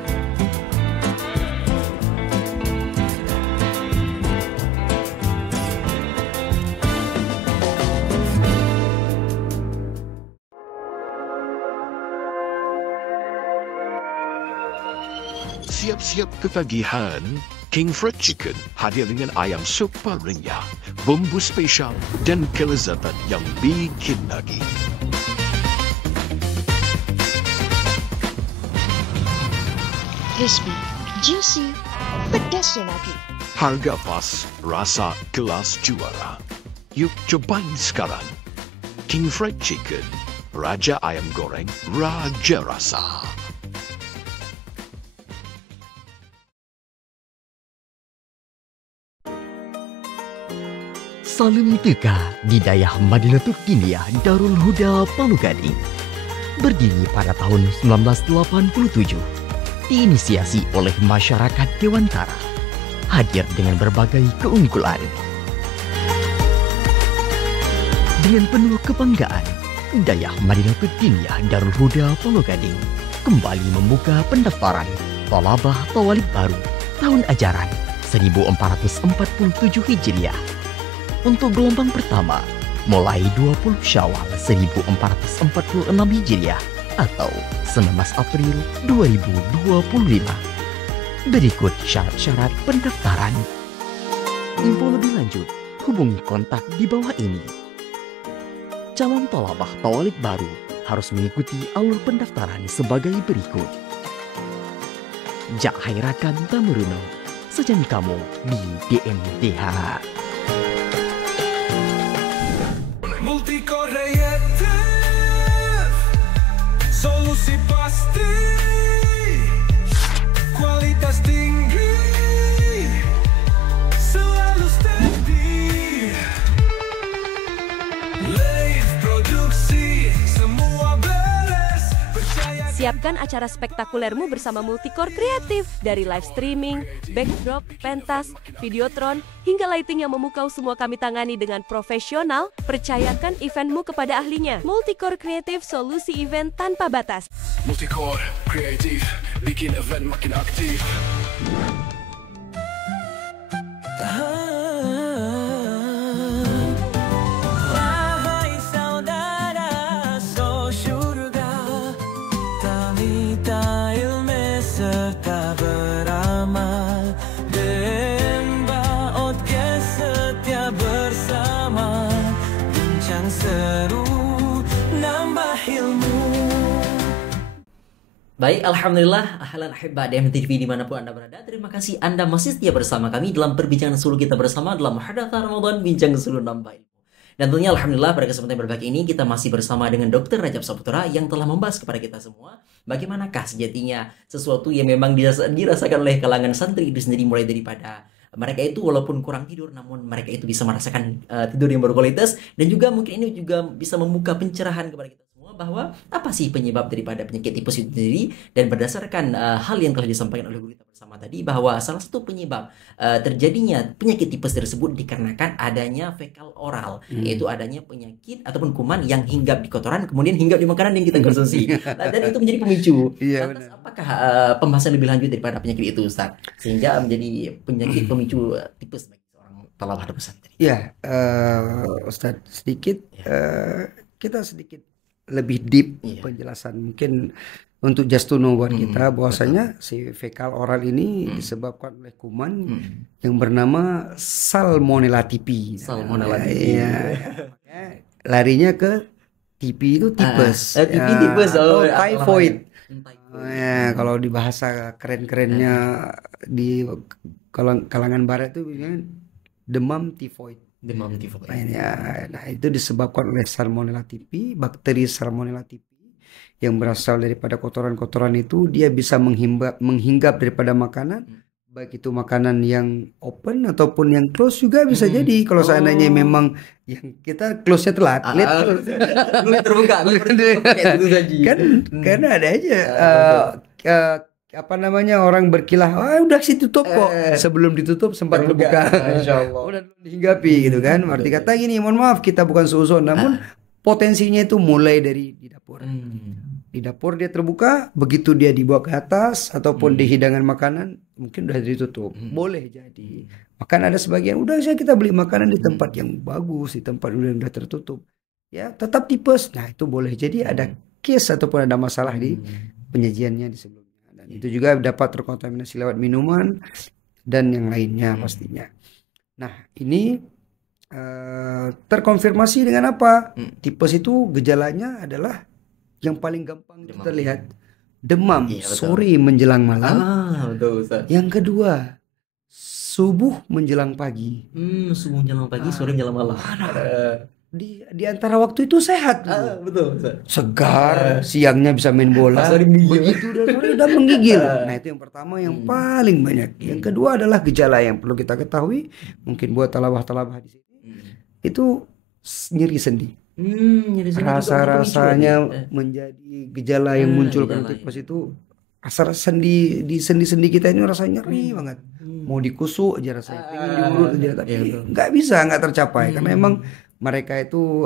Siap-siap ketagihan, King Fried Chicken hadir dengan ayam super renyah, bumbu spesial dan kelezatan yang bikin lagi. Crispy, juicy, pedasnya lagi. Harga pas, rasa kelas juara. Yuk cobain sekarang. King Fried Chicken, Raja Ayam Goreng, Raja Rasa. Salim Teka di Dayah Madinatul Kiniyah Darul Huda Palu Gading. Berdiri pada tahun 1987, diinisiasi oleh masyarakat Dewantara, hadir dengan berbagai keunggulan. Dengan penuh kebanggaan, Dayah Madinatul Kiniyah Darul Huda Palu Gading kembali membuka pendaftaran thalabah tawalib baru tahun ajaran 1447 Hijriah. Untuk gelombang pertama, mulai 20 Syawal 1446 Hijriah atau 19 April 2025. Berikut syarat-syarat pendaftaran. Info lebih lanjut, hubungi kontak di bawah ini. Calon thalabah tawalib baru harus mengikuti alur pendaftaran sebagai berikut. Jak Hairakan Tamuruno, sejan kamu di DMDH. Multicore Creative, solusi pasti, kualitas tinggi, selalu steady. Live produksi, semua beres, percaya. Siapkan acara spektakulermu bersama Multicore Kreatif. Dari live streaming, backdrop, pentas, videotron, hingga lighting yang memukau, semua kami tangani dengan profesional. Percayakan eventmu kepada ahlinya. Multicore Kreatif, solusi event tanpa batas. Multicore Creative, bikin event makin aktif. Wahai saudara, so syurga, talita ilmu serta beramal, demba otke setia bersama, bincang seru nambah ilmu. Baik, Alhamdulillah, ahlan ahibba DMTV dimanapun Anda berada. Terima kasih Anda masih setia bersama kami dalam perbincangan seru kita bersama dalam Muhadatsah Ramadan, bincang seru nambah ilmu. Dan tentunya Alhamdulillah pada kesempatan yang berbahagia ini kita masih bersama dengan Dr. Rajab Saputra yang telah membahas kepada kita semua bagaimanakah sejatinya sesuatu yang memang dirasakan oleh kalangan santri itu sendiri, mulai daripada mereka itu walaupun kurang tidur namun mereka itu bisa merasakan tidur yang berkualitas, dan juga mungkin ini juga bisa membuka pencerahan kepada kita semua bahwa apa sih penyebab daripada penyakit tipes itu sendiri. Dan berdasarkan hal yang telah disampaikan oleh guru kita bersama tadi, bahwa salah satu penyebab terjadinya penyakit tipes tersebut dikarenakan adanya fekal oral, yaitu adanya penyakit ataupun kuman yang hinggap di kotoran kemudian hinggap di makanan yang kita konsumsi. Dan itu menjadi pemicu. Lantas apakah pembahasan lebih lanjut daripada penyakit itu, Ustaz, sehingga menjadi penyakit pemicu tipes bagi seorang talabah pesan tadi. Ya, Ustadz sedikit kita sedikit lebih deep penjelasan mungkin untuk just to know buat kita bahwasanya si fekal oral ini disebabkan oleh kuman yang bernama Salmonella typhi. Salmonella typhi. Larinya ke TB itu tipes. TB tipes atau typhoid. Ya, kalau di bahasa keren-kerennya di kalangan barat itu bilang demam tifoid. Demam tifoid. Nah, itu disebabkan oleh Salmonella typhi, bakteri Salmonella typhi yang berasal daripada kotoran-kotoran itu. Dia bisa menghinggap daripada makanan, baik itu makanan yang open ataupun yang close juga bisa jadi. Kalau seandainya memang yang kita close-nya telat, kulit terbuka, kan karena ada aja apa namanya orang berkilah, udah sih tutup kok, sebelum ditutup sempat terbuka, udah dihinggapi gitu kan. Arti kata gini, mohon maaf kita bukan suuzon, namun potensinya itu mulai dari di dapur. Di dapur dia terbuka, begitu dia dibawa ke atas ataupun di hidangan makanan mungkin udah ditutup. Boleh jadi. Bahkan ada sebagian udah kita beli makanan di tempat yang bagus, di tempat udah tertutup. Ya, tetap tipes. Nah, itu boleh jadi ada case ataupun ada masalah di penyajiannya di sebelumnya. Dan itu juga dapat terkontaminasi lewat minuman dan yang lainnya pastinya. Nah, ini terkonfirmasi dengan apa? Tipes itu gejalanya adalah yang paling gampang kita lihat demam sore menjelang malam. Betul, Ustaz. Yang kedua subuh menjelang pagi. Subuh menjelang pagi, sore menjelang malam. Di antara waktu itu sehat. Betul, Ustaz. Segar, siangnya bisa main bola. Begitu udah sore udah menggigil. Nah, itu yang pertama yang paling banyak. Yang kedua adalah gejala yang perlu kita ketahui, mungkin buat talabah-talabah di sini. Itu nyeri sendi. Rasa-rasanya menjadi gejala yang muncul karena tipes itu. Rasa sendi di sendi-sendi kita ini rasa nyeri banget. Mau dikusuk aja rasanya, pengen diurut aja, tapi nggak bisa, nggak tercapai karena emang mereka itu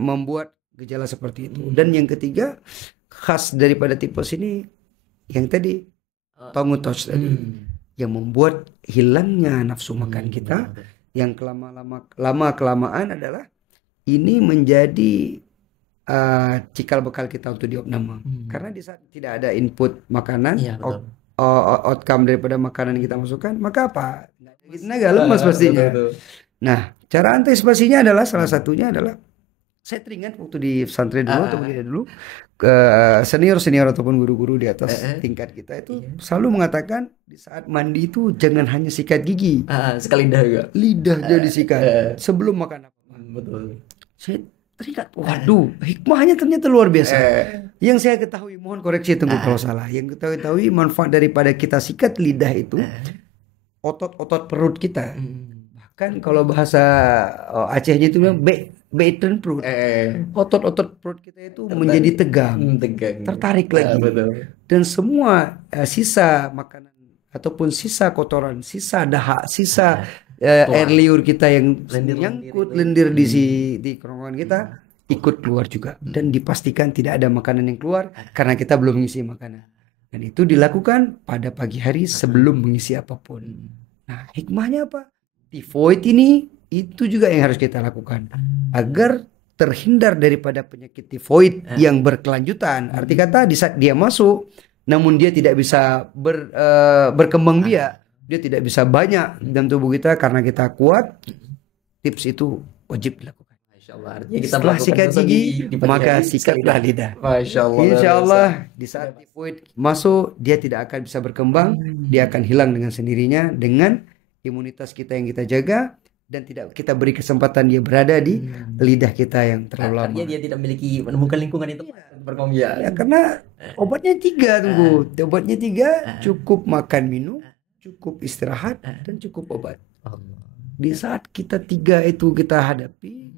membuat gejala seperti itu. Dan yang ketiga khas daripada tipes ini yang tadi tongue touch tadi, yang membuat hilangnya nafsu makan kita, yang lama kelamaan adalah ini menjadi cikal bakal kita untuk diopname. Karena di saat tidak ada input makanan, outcome daripada makanan yang kita masukkan, maka apa? Tenaga lemas pastinya. Nah, cara antisipasinya adalah salah satunya adalah saya teringat waktu di pesantren dulu atau dulu ke senior ataupun guru-guru di atas tingkat kita itu selalu mengatakan di saat mandi itu jangan hanya sikat gigi, sekali lidah jadi sikat sebelum makan apa. Betul. Saya teringat, waduh, hikmahnya ternyata luar biasa. Yang saya ketahui, mohon koreksi tunggu kalau salah. Yang kita ketahui manfaat daripada kita sikat lidah itu otot-otot perut kita. Bahkan kalau bahasa Acehnya itu bilang beten perut. Otot-otot perut kita itu menjadi tegang, tertarik lagi. Dan semua sisa makanan ataupun sisa kotoran, sisa dahak, sisa air liur kita yang nyangkut lendir di kerongkongan kita ikut keluar juga, dan dipastikan tidak ada makanan yang keluar karena kita belum mengisi makanan, dan itu dilakukan pada pagi hari sebelum mengisi apapun. Nah, hikmahnya apa? Tifoid ini itu juga yang harus kita lakukan agar terhindar daripada penyakit tifoid yang berkelanjutan. Arti kata di saat dia masuk namun dia tidak bisa berkembang biak, dia tidak bisa banyak dalam tubuh kita karena kita kuat. Tips itu wajib dilakukan. Setelah sikat gigi, maka sikatlah lidah. Insya Allah di saat tifoid masuk, dia tidak akan bisa berkembang, dia akan hilang dengan sendirinya dengan imunitas kita yang kita jaga, dan tidak kita beri kesempatan dia berada di lidah kita yang terlalu lama. Artinya dia tidak menemukan lingkungan itu berkembang biak. Ya, karena obatnya 3 obatnya 3, cukup makan minum, cukup istirahat, dan cukup obat. Di saat kita 3 itu kita hadapi,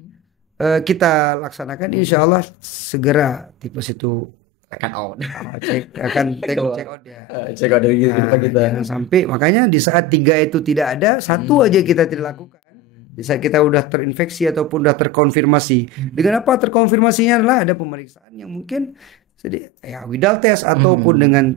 kita laksanakan, insya Allah segera tipes itu akan out. Akan check out ya. Check out dari kita. Jangan sampai, makanya di saat 3 itu tidak ada, 1 aja kita tidak lakukan. Di saat kita udah terinfeksi ataupun udah terkonfirmasi. Dengan apa terkonfirmasinya adalah ada pemeriksaan yang mungkin Widal test ataupun dengan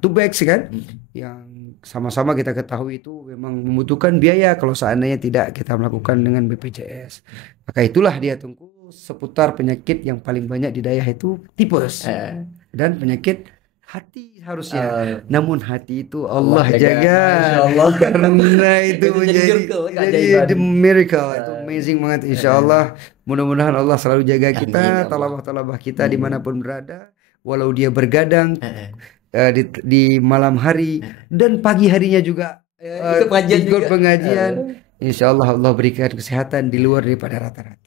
Tubex kan, yang sama-sama kita ketahui itu memang membutuhkan biaya kalau seandainya tidak kita melakukan dengan BPJS. Maka itulah dia Tengku seputar penyakit yang paling banyak di daerah itu tipes dan penyakit hati harusnya. Namun hati itu Allah jaga. Insyaallah. Karena itu Itu jadi menjadi miracle, jadi keajaiban. the miracle. Itu amazing banget insyaallah. Mudah-mudahan Allah selalu jaga kita, Amin, Allah. talabah-talabah kita dimanapun berada, walau dia bergadang di malam hari dan pagi harinya juga ikut pengajian ikut juga. pengajian. Insyaallah Allah berikan kesehatan di luar daripada rata-rata.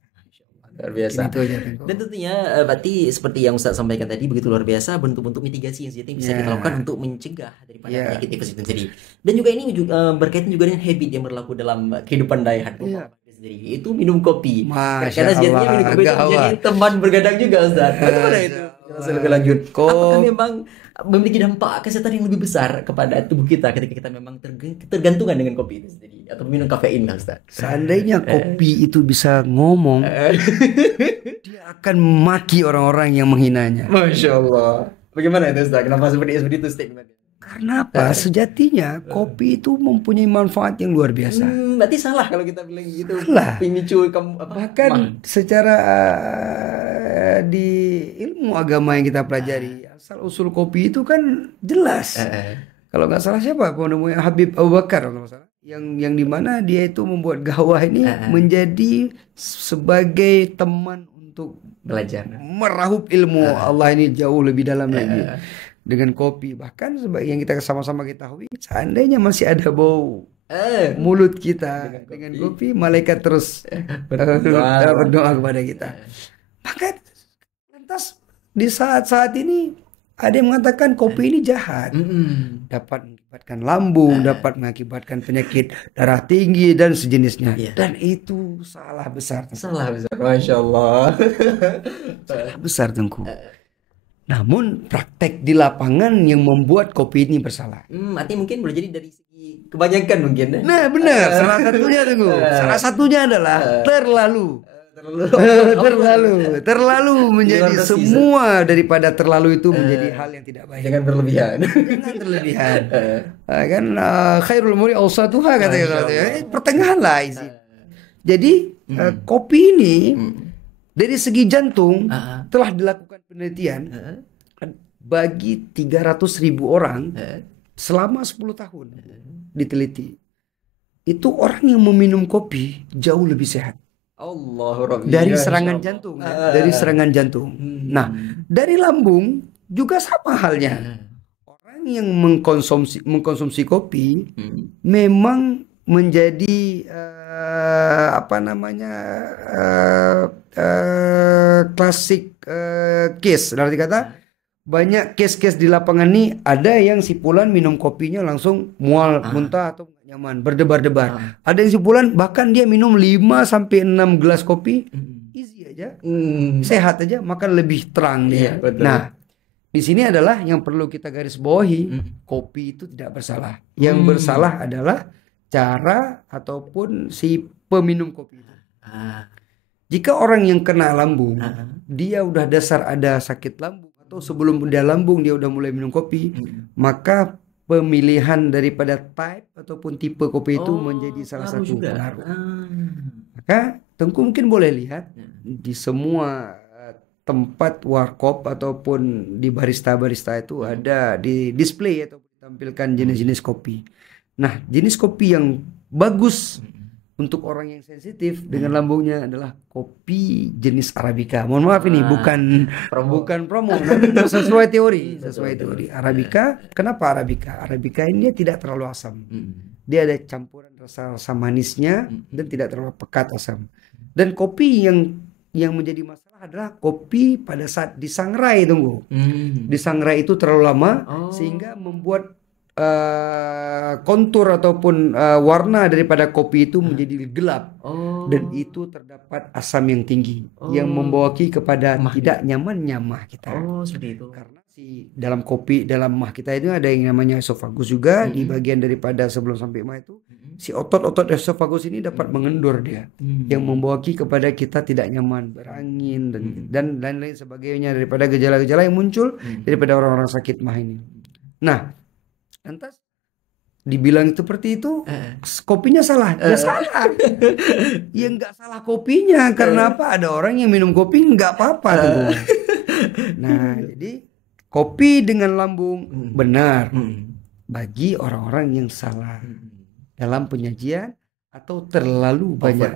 Luar biasa. Itu aja Tengku. Dan tentunya berarti seperti yang Ustaz sampaikan tadi begitu luar biasa bentuk-bentuk mitigasi yang sejatinya bisa kita lakukan untuk mencegah daripada penyakit tipes itu sendiri. Dan juga ini berkaitan juga dengan habit yang berlaku dalam kehidupan dayahan sendiri, yaitu minum kopi. Masya Karena sejatinya Allah, minum kopi itu gawat. menjadi teman bergadang juga Ustaz. Bagaimana itu? Lebih lanjut. Apakah memang memiliki dampak kesehatan yang lebih besar kepada tubuh kita ketika kita memang tergantungan dengan kopi itu sendiri atau minum kafein lah Ustaz? Seandainya kopi itu bisa ngomong, dia akan maki orang-orang yang menghinanya. Masya Allah. Bagaimana itu Ustaz? Kenapa seperti itu statement? Karena apa? Sejatinya kopi itu mempunyai manfaat yang luar biasa. Berarti salah kalau kita bilang gitu. Salah. Pemicu kamu apa? Bahkan secara di ilmu agama yang kita pelajari, asal usul kopi itu kan jelas. Kalau nggak salah siapa namanya Habib Abu Bakar kalau nggak salah. Yang dimana dia itu membuat gawah ini menjadi sebagai teman untuk Belajar. meraup ilmu Allah ini jauh lebih dalam lagi dengan kopi. Bahkan sebagai yang kita sama-sama ketahui, seandainya masih ada bau mulut kita dengan kopi, malaikat terus berdoa kepada kita. Maka lantas di saat-saat ini ada yang mengatakan kopi ini jahat, dapat mengakibatkan lambung, dapat mengakibatkan penyakit darah tinggi dan sejenisnya. Dan itu salah besar. Salah besar. Masya Allah. Salah besar Tengku. Namun praktek di lapangan yang membuat kopi ini bersalah. Artinya mungkin boleh jadi dari segi kebanyakan mungkin. Nah benar, salah satunya Tengku. Salah satunya adalah terlalu menjadi semua daripada terlalu itu menjadi hal yang tidak baik. Jangan berlebihan. Jangan berlebihan. Kan khairul umuri awsatuha katanya. Pertengahan lah isi. Jadi kopi ini dari segi jantung telah dilakukan penelitian bagi 300.000 orang selama 10 tahun diteliti. Itu orang yang meminum kopi jauh lebih sehat. Dari serangan jantung, dari serangan jantung. Nah, dari lambung juga sama halnya. Orang yang mengkonsumsi kopi memang menjadi klasik case. Arti kata banyak case-case di lapangan nih, ada yang sipulan minum kopinya langsung mual, muntah atau nggak nyaman, berdebar-debar. Ada yang sipulan bahkan dia minum 5 sampai 6 gelas kopi easy aja. Sehat aja, makan lebih terang dia. Nah, di sini adalah yang perlu kita garis bawahi, kopi itu tidak bersalah. Yang bersalah adalah cara ataupun si peminum kopi itu. Jika orang yang kena lambung, dia udah dasar ada sakit lambung atau sebelum dia lambung dia udah mulai minum kopi, maka pemilihan daripada type ataupun tipe kopi itu menjadi salah satu pengaruh. Maka Tengku mungkin boleh lihat di semua tempat warkop ataupun di barista-barista itu ada di display atau ditampilkan jenis-jenis kopi. Nah, jenis kopi yang bagus untuk orang yang sensitif dengan lambungnya adalah kopi jenis Arabica. Mohon maaf ini bukan promo, namun sesuai teori. Arabica, kenapa Arabica? Arabica ini dia tidak terlalu asam. Dia ada campuran rasa manisnya dan tidak terlalu pekat asam. Dan kopi yang menjadi masalah adalah kopi pada saat disangrai, disangrai itu terlalu lama sehingga membuat kontur ataupun warna daripada kopi itu menjadi gelap dan itu terdapat asam yang tinggi yang membawa kepada tidak nyamannya mah kita. Seperti itu. Karena dalam kopi, dalam mah kita itu ada yang namanya esofagus juga di bagian daripada sebelum sampai mah itu si otot-otot esofagus ini dapat mengendur dia yang membawa kepada kita tidak nyaman, berangin dan lain-lain sebagainya daripada gejala-gejala yang muncul daripada orang-orang sakit mah ini. Nah, lantas dibilang seperti itu, kopinya salah. Ya salah. Ya nggak salah kopinya. Karena apa? Ada orang yang minum kopi nggak apa-apa tuh. Nah, jadi kopi dengan lambung benar bagi orang-orang yang salah dalam penyajian atau terlalu banyak.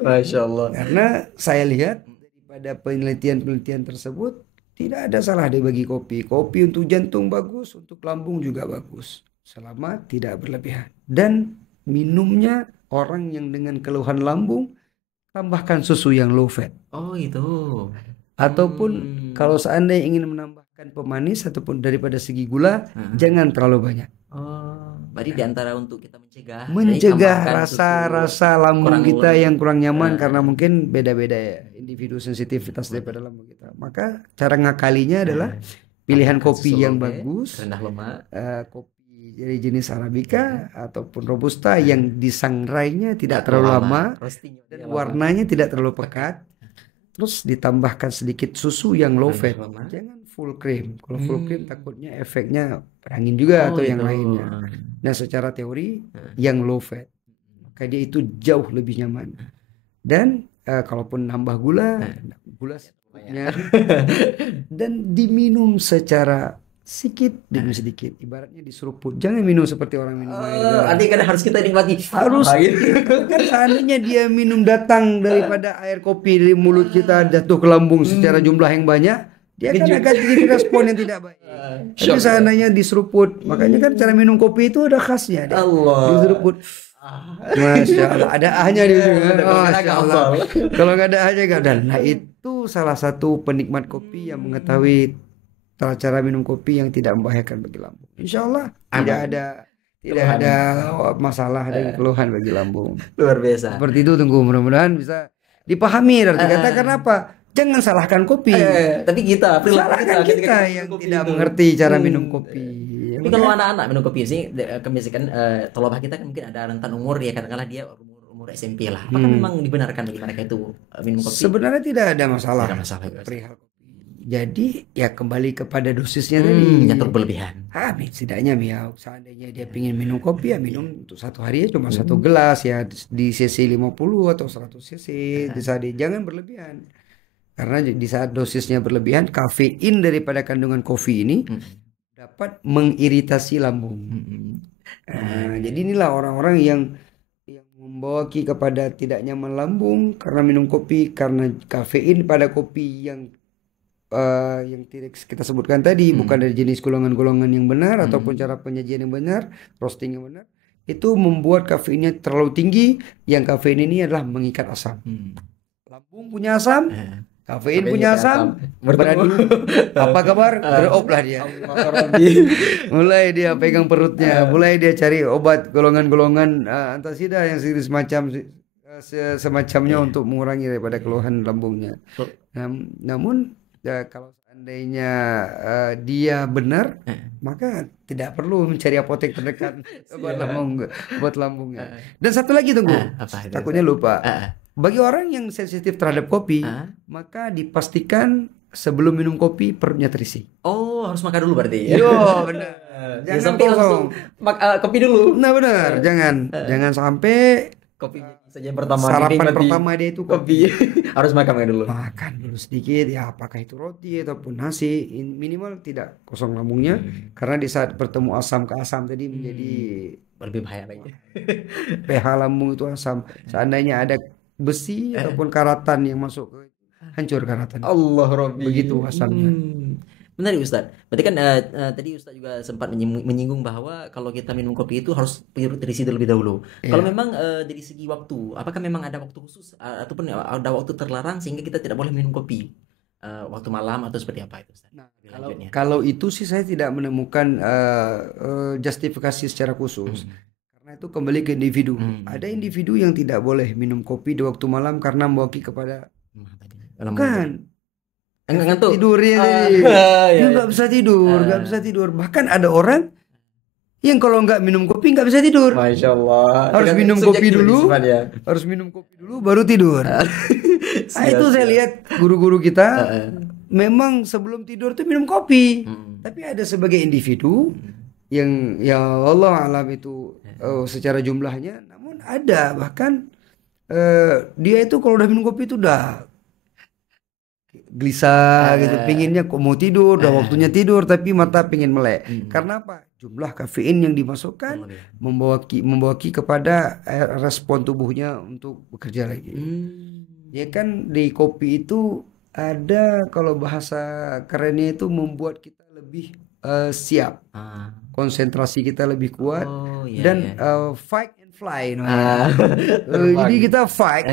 Masya Allah. Karena saya lihat daripada penelitian-penelitian tersebut, tidak ada salah deh bagi kopi. Kopi untuk jantung bagus, untuk lambung juga bagus. Selama tidak berlebihan. Dan minumnya orang yang dengan keluhan lambung, tambahkan susu yang low fat. Oh itu. Ataupun kalau seandainya ingin menambahkan pemanis ataupun daripada segi gula, jangan terlalu banyak. Oh, berarti diantara untuk kita mencegah rasa-rasa lambung kita yang kurang nyaman karena mungkin beda-beda ya individu sensitivitas daripada lambung kita. Maka cara ngakalinya adalah pilihan kopi yang bagus, rendah lemak, kopi dari jenis Arabica ataupun Robusta yang disangrainya tidak terlalu lama dan warnanya tidak terlalu pekat. Terus ditambahkan sedikit susu yang low fat, jangan full cream. Kalau full cream takutnya efeknya angin juga atau yang lainnya. Nah, secara teori yang low fat, maka dia itu jauh lebih nyaman. Dan kalaupun nambah gula secukupnya dan diminum secara sedikit demi sedikit, ibaratnya diseruput. Jangan minum seperti orang minum air. Nanti kan harus kita nikmati. Harus kan seandainya dia minum datang daripada air kopi dari mulut kita jatuh ke lambung secara jumlah yang banyak, dia akan jadi respon yang tidak baik. Tapi seandainya diseruput, makanya kan cara minum kopi itu ada khasnya. Diseruput. Masya Allah, ada ahnya di sini. Masya Allah. Kalau nggak ada ahnya nggak ada. Nah, itu salah satu penikmat kopi yang mengetahui cara minum kopi yang tidak membahayakan bagi lambung. Insya Allah tidak ada masalah dan keluhan bagi lambung. Luar biasa. Seperti itu, tunggu mudah-mudahan bisa dipahami arti kata. Kenapa? Jangan salahkan kopi. Tapi kita yang tidak mengerti cara minum kopi. Tapi kalau anak-anak minum kopi sih, kebiasaan tolobah kita kan mungkin ada rentan umur ya, katakanlah dia umur SMP lah. Apakah memang dibenarkan bagi mereka itu minum kopi? Sebenarnya tidak ada masalah. Tidak ada masalah. Perihal kopi. Jadi ya kembali kepada dosisnya tadi. Yang berlebihan. Setidaknya ya seandainya dia ingin minum kopi ya minum untuk satu hari ya cuma 1 gelas ya di cc 50 atau 100 cc. Jangan berlebihan. Karena di saat dosisnya berlebihan, kafein daripada kandungan kopi ini dapat mengiritasi lambung. Jadi inilah orang-orang yang membawa kepada tidak nyaman lambung karena minum kopi, karena kafein pada kopi yang tidak kita sebutkan tadi bukan dari jenis golongan-golongan yang benar ataupun cara penyajian yang benar, roasting yang benar, itu membuat kafeinnya terlalu tinggi. Yang kafein ini adalah mengikat asam. Lambung punya asam, kafein punya asam, beradu. Apa kabar? Drop lah dia. Mulai dia pegang perutnya, mulai dia cari obat golongan-golongan antasida yang semacamnya untuk mengurangi daripada keluhan lambungnya. Namun kalau seandainya dia benar, maka tidak perlu mencari apotek terdekat buat lambungnya. Dan satu lagi tunggu, takutnya lupa. Bagi orang yang sensitif terhadap kopi, maka dipastikan sebelum minum kopi perutnya terisi. Oh, harus makan dulu berarti. Yo, benar. Jangan sampai langsung kopi dulu. Nah, benar. Jangan sampai kopi saja yang pertama. Sarapan pertama dia itu kopi. Harus makan dulu. Makan dulu sedikit ya, apakah itu roti ataupun nasi, minimal tidak kosong lambungnya karena di saat bertemu asam ke asam tadi menjadi lebih bahaya lagi. pH lambung itu asam. Seandainya ada besi ataupun karatan yang masuk ke hancur karatan. Allah Rabbi. Begitu asamnya. Benar ya Ustaz. Berarti kan tadi Ustaz juga sempat menyinggung bahwa kalau kita minum kopi itu harus terisi terlebih dahulu. Kalau memang dari segi waktu, apakah memang ada waktu khusus ataupun ada waktu terlarang sehingga kita tidak boleh minum kopi? Waktu malam atau seperti apa itu Ustaz? Nah, kalau itu sih saya tidak menemukan justifikasi secara khusus. Karena itu kembali ke individu. Ada individu yang tidak boleh minum kopi di waktu malam karena mewakili kepada kan ngantuk tidurnya dia nggak bisa tidur, bahkan ada orang yang kalau nggak minum kopi nggak bisa tidur. Masya Allah. Harus minum kopi dulu, baru tidur. Itu saya lihat guru-guru kita memang sebelum tidur tuh minum kopi. Tapi ada sebagai individu yang ya Allah alam itu secara jumlahnya, namun ada bahkan dia itu kalau udah minum kopi itu udah gelisah gitu, pinginnya kok mau tidur, udah waktunya tidur tapi mata pingin melek. Karena apa? Jumlah kafein yang dimasukkan membawa ki kepada respon tubuhnya untuk bekerja lagi. Ya kan di kopi itu ada, kalau bahasa kerennya itu membuat kita lebih siap, konsentrasi kita lebih kuat, dan fight and fly. Jadi kita fight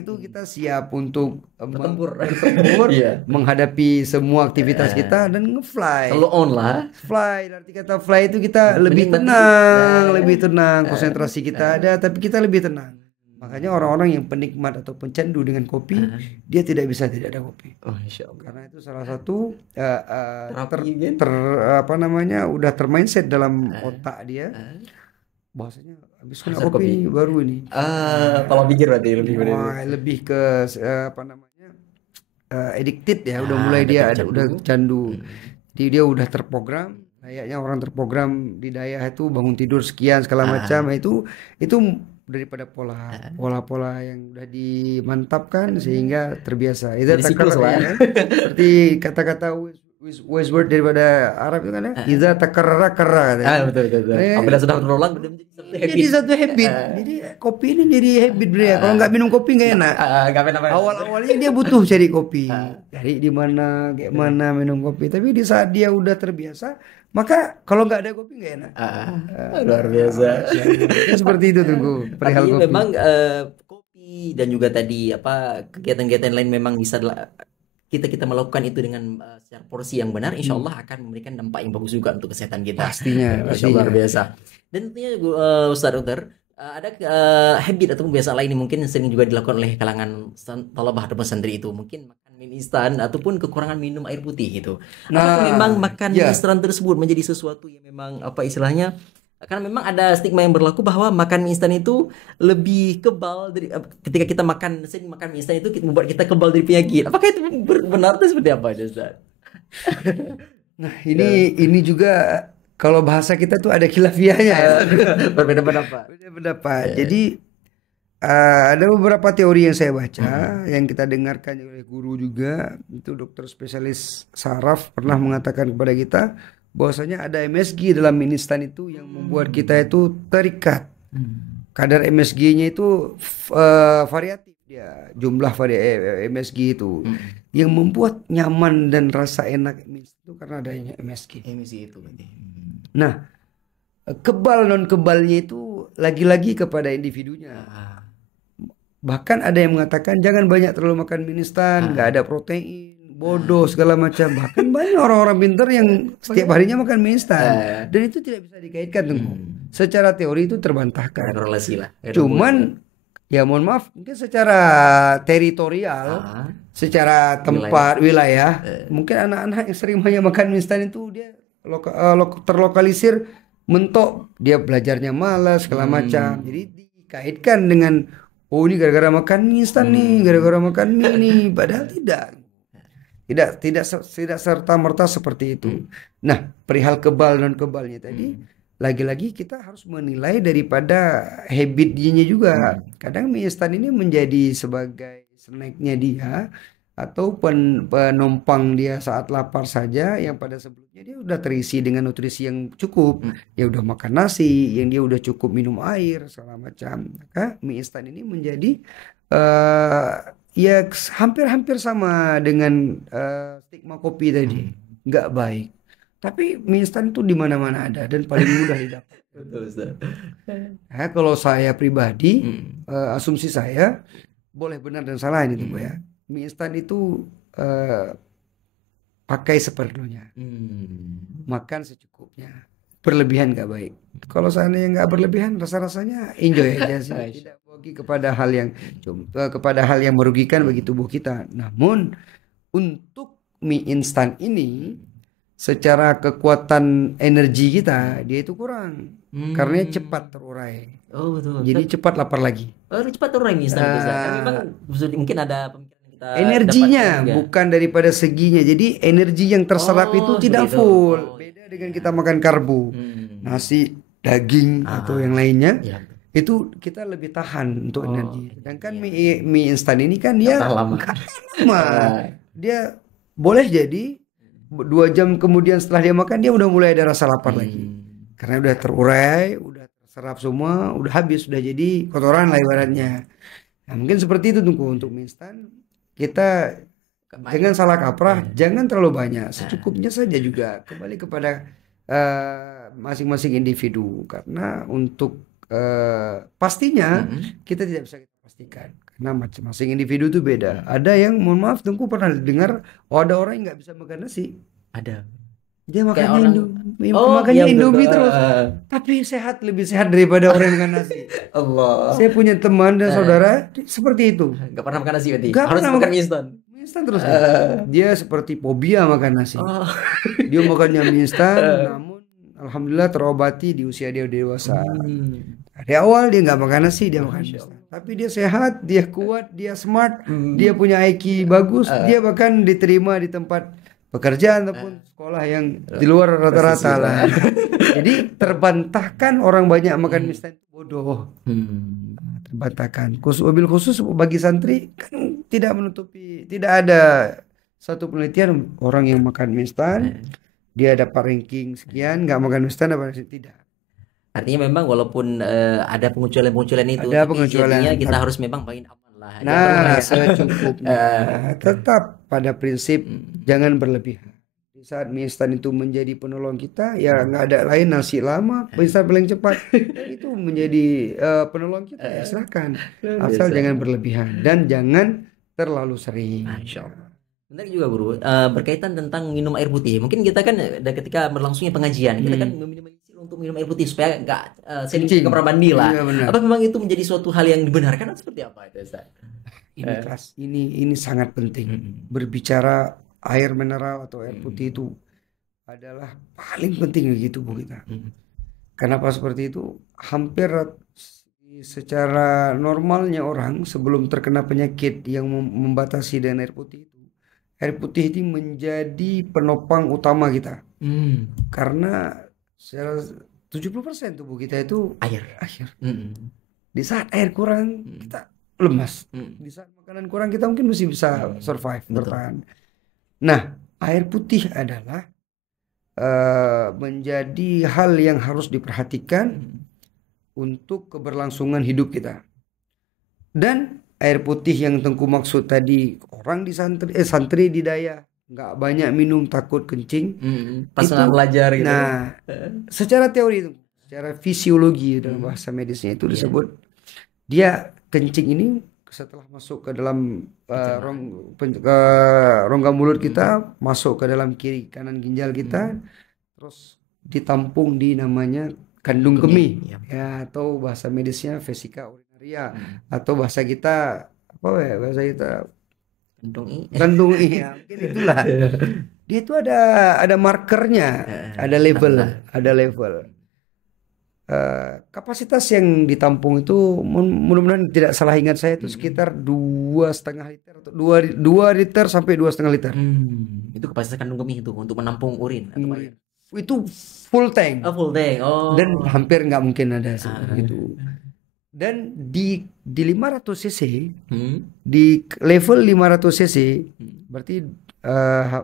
itu kita siap untuk bertempur, menghadapi semua aktivitas kita, dan ngefly. Kalau on lah. Fly, arti kata fly itu kita lebih tenang, konsentrasi kita ada, tapi kita lebih tenang. Makanya orang-orang yang penikmat atau pencandu dengan kopi, dia tidak bisa tidak ada kopi. Karena itu salah satu udah termindset dalam otak dia. Bahasanya habis kena kopi baru ini. Kalau pikir berarti lebih ke addicted ya, udah mulai dia udah candu. Jadi dia udah terprogram. Kayaknya orang terprogram di daya itu bangun tidur sekian segala macam, itu daripada pola-pola yang udah dimantapkan sehingga terbiasa. Itu seperti kata-kata Westword daripada Arab itu kan ya. Iza takarrara karra. Betul. Apabila sudah berulang jadi satu habit. Jadi kopi ini jadi habit dia. Kalau nggak minum kopi nggak enak. Awal-awalnya dia butuh cari kopi. Cari di mana, kayak mana minum kopi. Tapi di saat dia udah terbiasa, maka kalau nggak ada kopi nggak enak. Luar biasa. Seperti itu tunggu perihal kopi. Memang kopi dan juga tadi kegiatan-kegiatan lain memang bisa kita melakukan itu dengan secara porsi yang benar, insya Allah akan memberikan dampak yang bagus juga untuk kesehatan kita. Pastinya. Luar biasa. Dan tentunya Ustaz Dokter, ada habit atau kebiasaan lain yang mungkin sering juga dilakukan oleh kalangan talabah atau santri itu, mungkin makan mie instan ataupun kekurangan minum air putih gitu. Apakah memang makan mie instan tersebut menjadi sesuatu yang memang istilahnya, karena memang ada stigma yang berlaku bahwa makan mie instan itu lebih kebal dari ketika kita makan mie instan itu membuat kita kebal dari penyakit. Apakah itu benar atau seperti apa, Ustaz? Nah, ini juga kalau bahasa kita tuh ada khilafiyahnya ya. Berbeda pendapat. Jadi ada beberapa teori yang saya baca, yang kita dengarkan oleh guru juga, itu dokter spesialis saraf pernah mengatakan kepada kita bahwasanya ada MSG dalam mie instan itu yang membuat kita itu terikat. Kadar MSG-nya itu variatif ya, jumlah MSG itu yang membuat nyaman dan rasa enak mie instan itu karena adanya MSG itu. Nah, kebal non kebalnya itu lagi-lagi kepada individunya. Bahkan ada yang mengatakan jangan banyak terlalu makan mie instan, nggak ada protein, bodoh segala macam. Bahkan banyak orang-orang pintar yang setiap harinya makan mie instan, dan itu tidak bisa dikaitkan tunggu. Secara teori itu terbantahkan. Korelasi lah. Cuman ya mohon maaf, mungkin secara teritorial, secara tempat wilayah, mungkin anak-anak yang sering banyak makan mie instan itu dia terlokalisir mentok, dia belajarnya malas segala macam. Jadi dikaitkan dengan ini gara-gara makan mie instan nih, gara-gara makan mie nih, padahal tidak serta-merta seperti itu. Nah, perihal kebal non kebalnya tadi, lagi-lagi kita harus menilai daripada habitnya juga. Kadang mie instan ini menjadi sebagai snacknya dia atau penumpang dia saat lapar saja, yang pada sebelumnya dia udah terisi dengan nutrisi yang cukup, ya udah makan nasi, yang dia udah cukup minum air segala macam. Maka mie instan ini menjadi ya hampir-hampir sama dengan stigma kopi tadi, nggak baik. Tapi mie instan itu di mana-mana ada dan paling mudah didapat. Nah, kalau saya pribadi, asumsi saya, boleh benar dan salah ini tuh ya. Mie instan itu pakai seperlunya, makan secukupnya, berlebihan nggak baik. Kalau seandainya nggak berlebihan, rasa-rasanya enjoy aja sih, tidak bagi kepada hal yang merugikan bagi tubuh kita. Namun untuk mie instan ini, secara kekuatan energi kita, dia itu kurang, karena cepat terurai. Oh betul. Jadi cepat lapar lagi. Cepat terurai mie instan. Memang mungkin ada pemikiran kita energinya dapatkan juga. bukan daripada seginya. Jadi energi yang terserap itu tidak seperti itu. full. Beda dengan kita makan karbo, nasi, daging atau yang lainnya. Iya. Itu kita lebih tahan untuk energi. Sedangkan mie instan ini kan dia Tahan lama. nggak tahan lama. Dia boleh jadi 2 jam kemudian setelah dia makan dia udah mulai ada rasa lapar lagi. Karena udah terurai, udah terserap semua, udah habis, udah jadi kotoran lah ibaratnya. Nah, mungkin seperti itu Tungku untuk mie instan. Kita jangan salah kaprah, jangan terlalu banyak, secukupnya saja juga. Kembali kepada masing-masing individu. Karena untuk pastinya kita tidak bisa kita pastikan karena masing-masing individu itu beda. Ada yang mohon maaf Tungku pernah dengar ada orang yang nggak bisa makan nasi. Ada. Dia Kayak makannya orang- Indomie, Oh, makannya iya, betul. Indomie terus. Tapi sehat, lebih sehat daripada orang yang makan nasi. Allah. Saya punya teman dan saudara seperti itu. Gak pernah makan nasi berarti. Nggak Harus pernah makan makan- mie instan. Mie instan terus. Dia seperti fobia makan nasi. Oh. Dia makannya mie instan, namun alhamdulillah terobati di usia dia dewasa. Dari awal dia nggak makan nasi, dia makan mie instan. Tapi dia sehat, dia kuat, dia smart, dia punya IQ bagus, dia bahkan diterima di tempat pekerjaan ataupun sekolah yang di luar rata-rata lah. Jadi terbantahkan orang banyak makan mie instan itu bodoh. Terbantahkan. Wabil khusus bagi santri kan tidak menutupi, tidak ada satu penelitian orang yang makan mie instan dia dapat ranking sekian, nggak makan mie instan dapat ranking tidak. Artinya memang walaupun ada pengecualian-pengecualian itu, Ada tapi pengecualian. jadinya kita harus memang main aman lah. Jangan Nah, pernah ya. secukupnya. Tetap pada prinsip jangan berlebihan. Di saat mie instan itu menjadi penolong kita, ya nggak ada lain nasi lama, mie instan paling cepat itu menjadi penolong kita. Ya silakan, asal jangan berlebihan dan jangan terlalu sering. Masya Allah. Benar juga Guru, berkaitan tentang minum air putih. Mungkin kita kan ketika berlangsungnya pengajian, kita kan meminimalisir untuk minum air putih supaya nggak sering Kencing. ke kamar mandi lah. Iya, benar. Apa memang itu menjadi suatu hal yang dibenarkan atau seperti apa itu Ustaz? Ini sangat penting. Berbicara air mineral atau air putih itu adalah paling penting bagi tubuh kita. Kenapa seperti itu? Hampir secara normalnya orang sebelum terkena penyakit yang membatasi dengan air putih itu, air putih ini menjadi penopang utama kita. Karena secara 70% tubuh kita itu Air. air. Di saat air kurang kita lemas. Di saat makanan kurang kita mungkin masih bisa survive, bertahan. Nah, air putih adalah menjadi hal yang harus diperhatikan untuk keberlangsungan hidup kita. Dan air putih yang Tengku maksud tadi, orang di santri di Daya nggak banyak minum takut kencing. Pas Itu- belajar gitu. Nah, secara teori itu, secara fisiologi dalam bahasa medisnya itu disebut dia kencing ini setelah masuk ke dalam rongga mulut kita, masuk ke dalam kiri kanan ginjal kita, terus ditampung di namanya kandung kemih, ya, atau bahasa medisnya vesika urinaria, atau bahasa kita apa ya, bahasa kita kandung iya, mungkin itulah. Dia itu ada markernya, ada level. Kapasitas yang ditampung itu mudah-mudahan tidak salah ingat saya itu sekitar 2,5 liter atau 2 liter sampai 2,5 liter. Itu kapasitas kandung kemih itu untuk menampung urin atau air. Itu full tank. Oh, full tank. Oh. Dan hampir nggak mungkin ada itu. Dan di 500 cc, di level 500 cc, berarti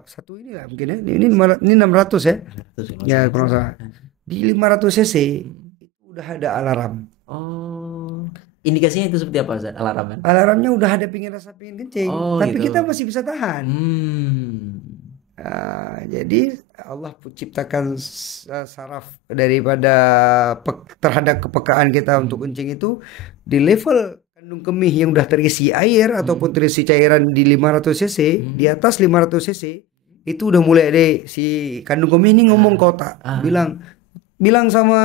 satu ini lah mungkin ya. Ini 600 ya. Ya kurang salah. Di 500 cc itu udah ada alarm. Oh. Indikasinya itu seperti apa Ustaz? Alarmnya? Alarmnya udah ada rasa pengen kencing, tapi gitu. kita masih bisa tahan. Jadi Allah ciptakan saraf daripada terhadap kepekaan kita untuk kencing itu di level kandung kemih yang udah terisi air ataupun terisi cairan di 500 cc, di atas 500 cc itu udah mulai deh si kandung kemih ini ngomong ke otak, bilang sama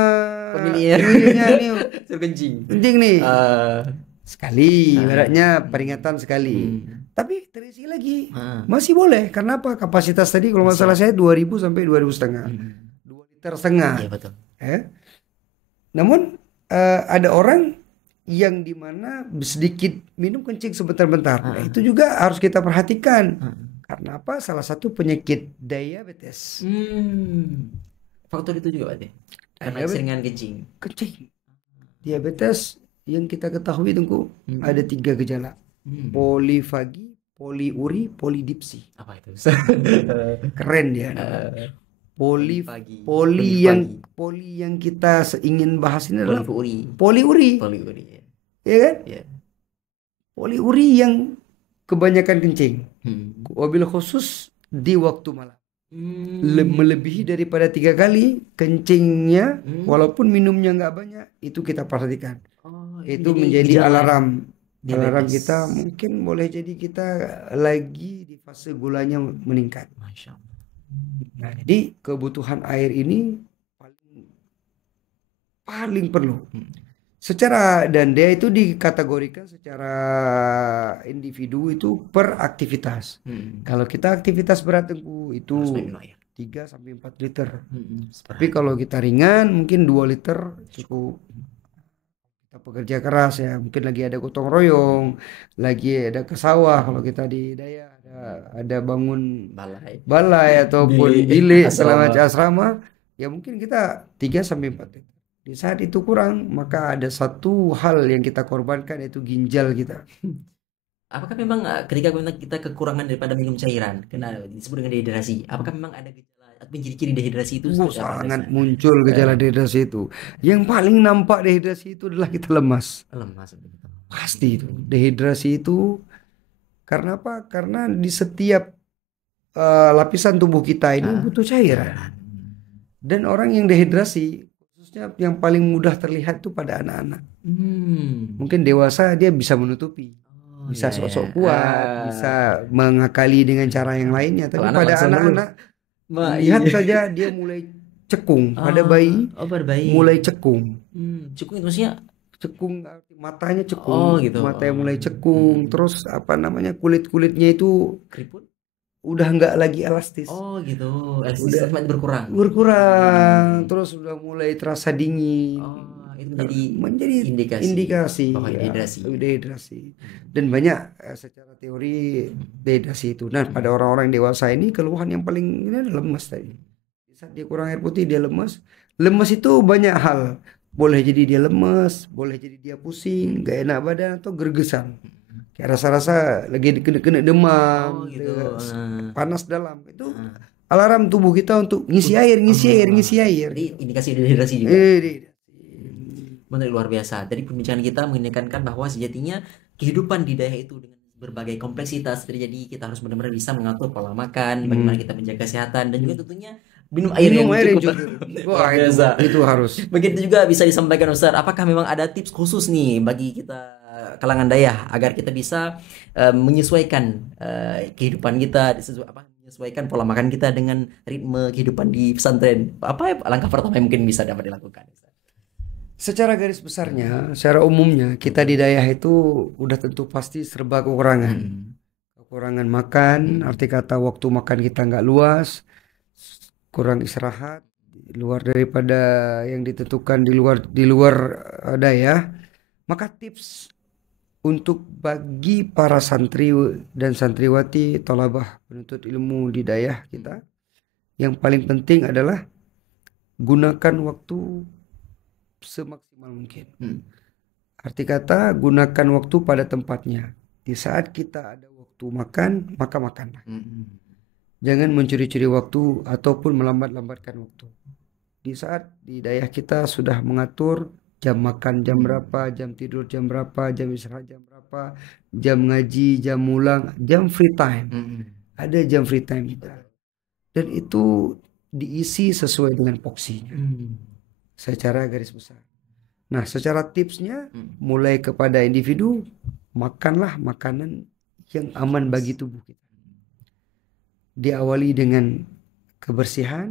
pemiliknya nih suruh kencing. Kencing nih. Sekali, ibaratnya peringatan sekali. Tapi terisi lagi. Masih boleh. Karena apa? Kapasitas tadi kalau nggak salah saya 2.000 sampai 2.500. 2 liter setengah. Iya betul. Namun ada orang yang dimana sedikit minum kencing sebentar-bentar. Nah, itu juga harus kita perhatikan. Karena apa? Salah satu penyakit diabetes. Faktor itu juga berarti. Karena keseringan kencing. Diabetes yang kita ketahui Tengku ada 3 gejala. Polifagi, poliuri, polidipsi. Apa itu? Keren dia. Poli yang kita ingin bahas ini adalah poliuri. Ya kan? Yeah. Poliuri yang kebanyakan kencing. Wabil khusus di waktu malam. Melebihi daripada 3 kali kencingnya, walaupun minumnya nggak banyak, itu kita perhatikan. Itu menjadi alarm kita. Mungkin boleh jadi kita lagi di fase gulanya meningkat. Masya Allah. Nah, jadi kebutuhan air ini paling perlu. Dan dia itu dikategorikan secara individu itu per aktivitas. Kalau kita aktivitas berat itu 3 sampai 4 liter. Tapi kalau kita ringan mungkin 2 liter cukup. Kita pekerja keras ya, mungkin lagi ada gotong royong, lagi ada ke sawah, kalau kita di Daya ada bangun balai ataupun bilik selama asrama, ya mungkin kita 3 sampai 4 liter. Di saat itu kurang, maka ada satu hal yang kita korbankan, yaitu ginjal kita. Apakah memang ketika kita kekurangan daripada minum cairan, disebut dengan dehidrasi, apakah memang ada gejala atau ciri-ciri dehidrasi itu? Sangat muncul gejala dehidrasi itu. Yang paling nampak dehidrasi itu adalah kita lemas. Pasti itu. Dehidrasi itu karena apa? Karena di setiap lapisan tubuh kita ini butuh cairan. Dan orang yang dehidrasi, yang paling mudah terlihat itu pada anak-anak. Mungkin dewasa dia bisa menutupi, bisa sok-sok kuat, bisa mengakali dengan cara yang lainnya. Tapi pada anak-anak lihat saja dia mulai cekung. Pada bayi mulai cekung. Cekung itu maksudnya? Cekung, matanya cekung. Matanya mulai cekung. Terus kulit-kulitnya itu keriput. Udah nggak lagi elastis. Udah berkurang. Terus udah mulai terasa dingin. Itu menjadi indikasi dehidrasi. Dan banyak secara teori dehidrasi itu. Nah, pada orang-orang dewasa ini keluhan yang paling ini adalah lemas tadi. Saat dia kurang air putih dia lemas. Lemas itu banyak hal. Boleh jadi dia lemas, boleh jadi dia pusing, gak enak badan, atau gergesan. Kayak rasa-rasa lagi kena demam, panas dalam. Itu alarm tubuh kita untuk ngisi air. Jadi indikasi dehidrasi juga. Benar, luar biasa. Tadi perbincangan kita menekankan bahwa sejatinya kehidupan di daerah itu dengan berbagai kompleksitas terjadi, kita harus benar-benar bisa mengatur pola makan, bagaimana kita menjaga kesehatan, dan juga tentunya minum air yang cukup. Wah, itu harus. Begitu juga bisa disampaikan Ustaz, apakah memang ada tips khusus nih bagi kita kalangan dayah agar kita bisa menyesuaikan kehidupan kita, menyesuaikan pola makan kita dengan ritme kehidupan di pesantren? Apa langkah pertama yang mungkin bisa dapat dilakukan? Secara garis besarnya, secara umumnya kita di dayah itu udah tentu pasti serba kekurangan makan, arti kata waktu makan kita nggak luas, kurang istirahat, luar daripada yang ditentukan di luar dayah. Maka tips untuk bagi para santri dan santriwati, thalabah penuntut ilmu di dayah kita, yang paling penting adalah gunakan waktu semaksimal mungkin. Arti kata gunakan waktu pada tempatnya. Di saat kita ada waktu makan, maka makanlah. Jangan mencuri-curi waktu ataupun melambat-lambatkan waktu. Di saat di daerah kita sudah mengatur jam makan jam berapa, jam tidur jam berapa, jam istirahat jam berapa, jam ngaji, jam mulang, jam free time. Ada jam free time kita. Dan itu diisi sesuai dengan porsinya. Secara garis besar. Nah, secara tipsnya mulai kepada individu, makanlah makanan yang aman bagi tubuh kita. Diawali dengan kebersihan,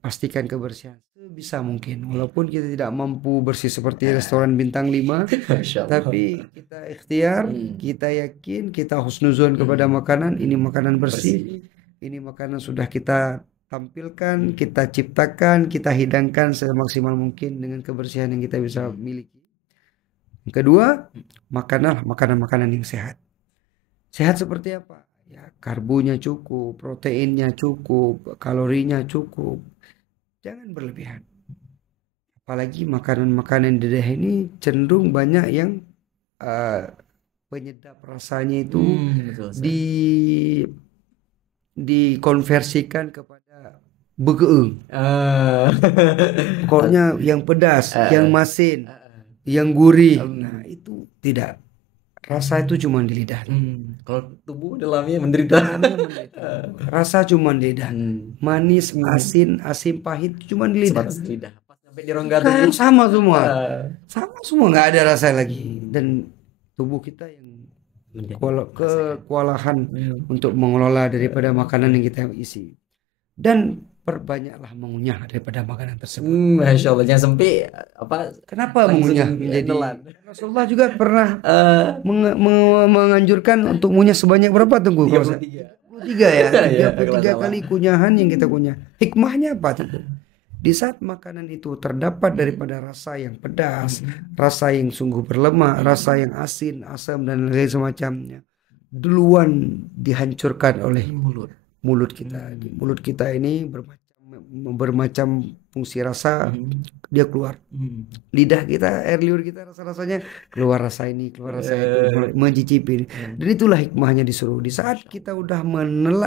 pastikan kebersihan sebisa mungkin. Walaupun kita tidak mampu bersih seperti restoran bintang 5, tapi kita ikhtiar, kita yakin, kita husnuzon kepada makanan. Ini makanan bersih, ini makanan sudah kita tampilkan, kita ciptakan, kita hidangkan semaksimal mungkin dengan kebersihan yang kita bisa miliki. Yang kedua, makanlah makanan-makanan yang sehat. Sehat seperti apa? Ya, karbonya cukup, proteinnya cukup, kalorinya cukup. Jangan berlebihan. Apalagi makanan-makanan dadah ini cenderung banyak yang penyedap rasanya itu Betul, Ustaz. dikonversikan kepada begeung. Ah. Pokoknya yang pedas, yang masin, yang gurih. Nah, itu tidak. Rasa itu cuma di lidah. Kalau tubuh dalamnya menderita. Rasa cuma di lidah. Manis, asin, asin pahit cuma di lidah. Sebatas lidah. Pas sampai di rongga Kan tubuh. sama semua. Sama semua, nggak ada rasa lagi. Dan tubuh kita yang kewalahan untuk mengelola daripada makanan yang kita isi. Dan perbanyaklah mengunyah daripada makanan tersebut. Masya Allah, jangan sampai apa? Kenapa langsung mengunyah menjadi nelan. Rasulullah juga pernah menganjurkan untuk mengunyah sebanyak berapa tunggu? 33 ya. 33 kali kunyahan yang kita kunyah. Hikmahnya apa tuh? Di saat makanan itu terdapat daripada rasa yang pedas, rasa yang sungguh berlemak, rasa yang asin, asam dan lain semacamnya, duluan dihancurkan oleh mulut kita. Di mulut kita ini bermacam fungsi rasa, dia keluar. Lidah kita, air liur kita, rasa-rasanya keluar rasa ini, keluar rasa itu, mencicipi. Dan itulah hikmahnya disuruh. Di saat kita udah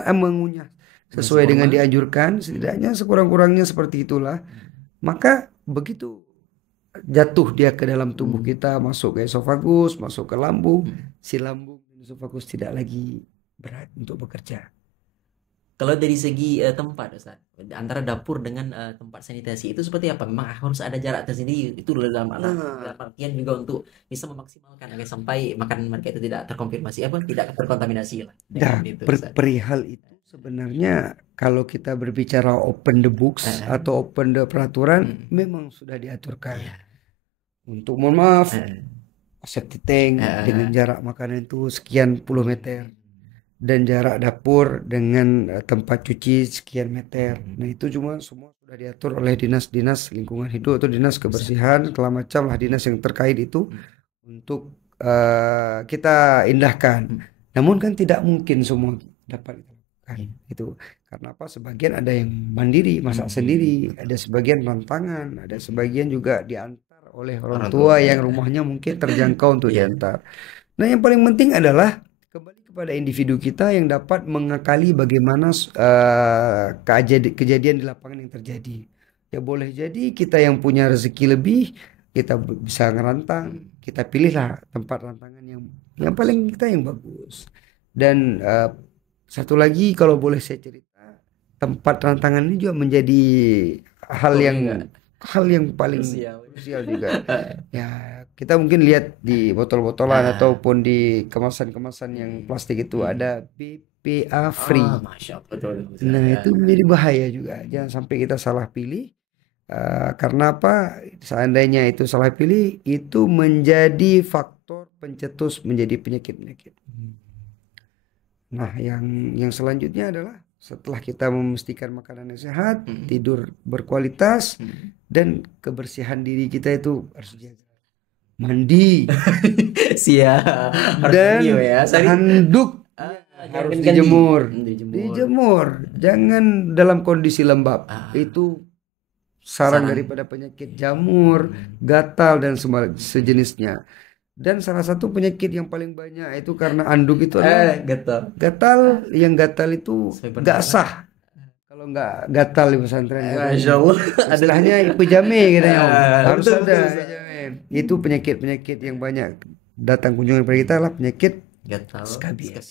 mengunyah sesuai dengan dianjurkan, setidaknya sekurang-kurangnya seperti itulah, maka begitu jatuh dia ke dalam tubuh kita, masuk ke esofagus, masuk ke lambung, si lambung dan esofagus tidak lagi berat untuk bekerja. Kalau dari segi tempat, Ustaz, antara dapur dengan tempat sanitasi itu seperti apa? Memang harus ada jarak tersendiri. Itu dalam artian juga untuk bisa memaksimalkan agar sampai makanan mereka itu tidak terkonfirmasi tidak terkontaminasi lah. Nah, perihal itu sebenarnya kalau kita berbicara open the books atau open the peraturan, memang sudah diaturkan. Untuk mohon maaf, septic tank dengan jarak makanan itu sekian puluh meter. Dan jarak dapur dengan tempat cuci sekian meter. Nah, itu semua sudah diatur oleh dinas-dinas lingkungan hidup atau dinas kebersihan, segala macam lah dinas yang terkait itu untuk kita indahkan. Namun kan tidak mungkin semua dapat dilakukan itu. Karena apa? Sebagian ada yang mandiri, masak sendiri, ada sebagian rantangan, ada sebagian juga diantar oleh orang tua yang rumahnya mungkin terjangkau untuk diantar. Nah, yang paling penting adalah kembali kepada individu kita yang dapat mengakali bagaimana kejadian di lapangan yang terjadi. Ya boleh jadi kita yang punya rezeki lebih, kita bisa ngerantang, kita pilihlah tempat rantangan yang paling kita yang bagus. Dan satu lagi kalau boleh saya cerita, tempat rantangan ini juga menjadi hal yang paling krusial juga. Ya, kita mungkin lihat di botol-botolan ataupun di kemasan-kemasan yang plastik itu ada BPA free. Nah, itu menjadi bahaya juga. Jangan sampai kita salah pilih. Karena apa? Seandainya itu salah pilih, itu menjadi faktor pencetus menjadi penyakit-penyakit. Nah, yang selanjutnya adalah setelah kita memastikan makanan yang sehat, tidur berkualitas, dan kebersihan diri kita itu harus dijaga. Mandi, dan handuk harus dijemur, jangan dalam kondisi lembab. Itu sarang daripada penyakit jamur, gatal dan sejenisnya. Dan salah satu penyakit yang paling banyak itu karena anduk itu adalah gatal. Yang gatal itu gak sah. Kalau nggak gatal di pesantren, Masya Allah, istilahnya pejame katanya, harus ada pejame. Itu penyakit-penyakit yang banyak datang kunjungan kepada kita lah penyakit skabies.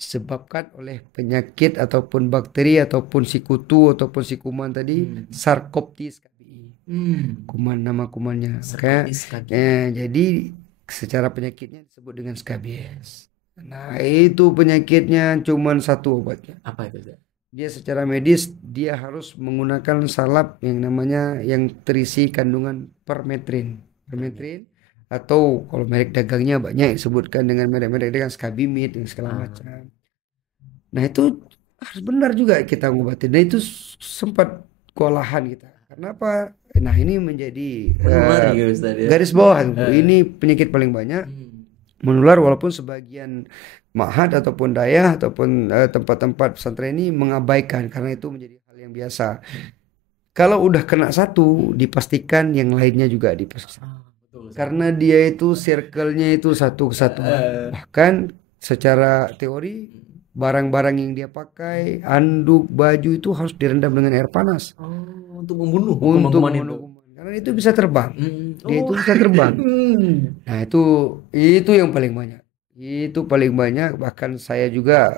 Disebabkan oleh penyakit ataupun bakteri ataupun si kutu ataupun si kuman tadi, Sarcoptes skabii. Nama kumannya. Jadi secara penyakitnya disebut dengan skabies. Nah, itu penyakitnya cuman satu obatnya. Apa itu? Dia secara medis dia harus menggunakan salep yang terisi kandungan permetrin. Atau kalau merek dagangnya banyak disebutkan dengan merek-merek dagang Skabimid dan segala macam. Nah, itu harus benar juga kita ngobatin. Nah, itu sempat kewalahan kita Karena apa? Nah ini menjadi Menular ya Ustaz ya. garis bawah. Ini penyakit paling banyak menular, walaupun sebagian ma'had ataupun dayah ataupun tempat-tempat pesantren ini mengabaikan karena itu menjadi hal yang biasa. Kalau udah kena satu, dipastikan yang lainnya juga dipastikan. Betul, Ustaz. Karena dia itu circle-nya itu satu kesatuan. Bahkan secara teori barang-barang yang dia pakai, anduk, baju itu harus direndam dengan air panas Untuk membunuh untuk kuman-kuman itu. membunuh kuman. Karena itu bisa terbang. Dia itu Oh. bisa terbang. Nah, itu yang paling banyak. Itu paling banyak. Bahkan saya juga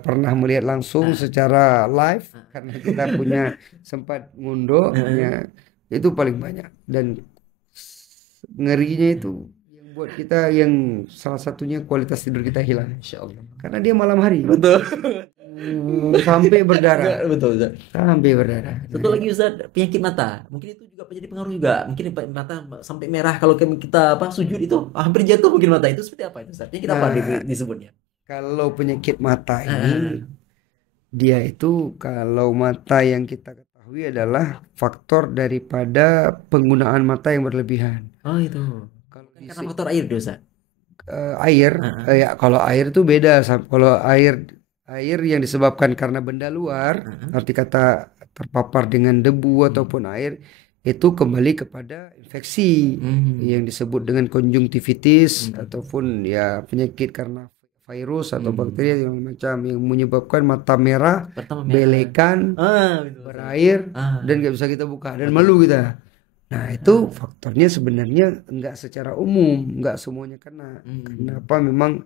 pernah melihat langsung secara live karena kita punya sempat ngunduh ya, itu paling banyak. Dan ngerinya itu yang buat kita, yang salah satunya kualitas tidur kita hilang. Insya Allah. Karena dia malam hari. Betul. Sampai berdarah. Betul Ustaz. Sampai berdarah. Satu lagi Ustaz, penyakit mata. Mungkin itu juga menjadi pengaruh juga. Mungkin mata sampai merah kalau kita sujud itu hampir jatuh mungkin mata itu. Seperti apa itu Ustaz? Penyakit apa disebutnya? Kalau penyakit mata ini, dia itu kalau mata yang kita ketahui adalah faktor daripada penggunaan mata yang berlebihan. Oh itu. Kalau Karena faktor air dia Ustaz. air, ya kalau air itu beda. Kalau air yang disebabkan karena benda luar, arti kata terpapar dengan debu ataupun air, itu kembali kepada infeksi yang disebut dengan konjungtivitis ataupun ya penyakit karena virus atau bakteri yang macam yang menyebabkan mata merah, Pertama belekan, betul. berair, dan nggak bisa kita buka dan malu kita. Nah itu faktornya sebenarnya enggak secara umum, enggak semuanya kena. Kenapa? Memang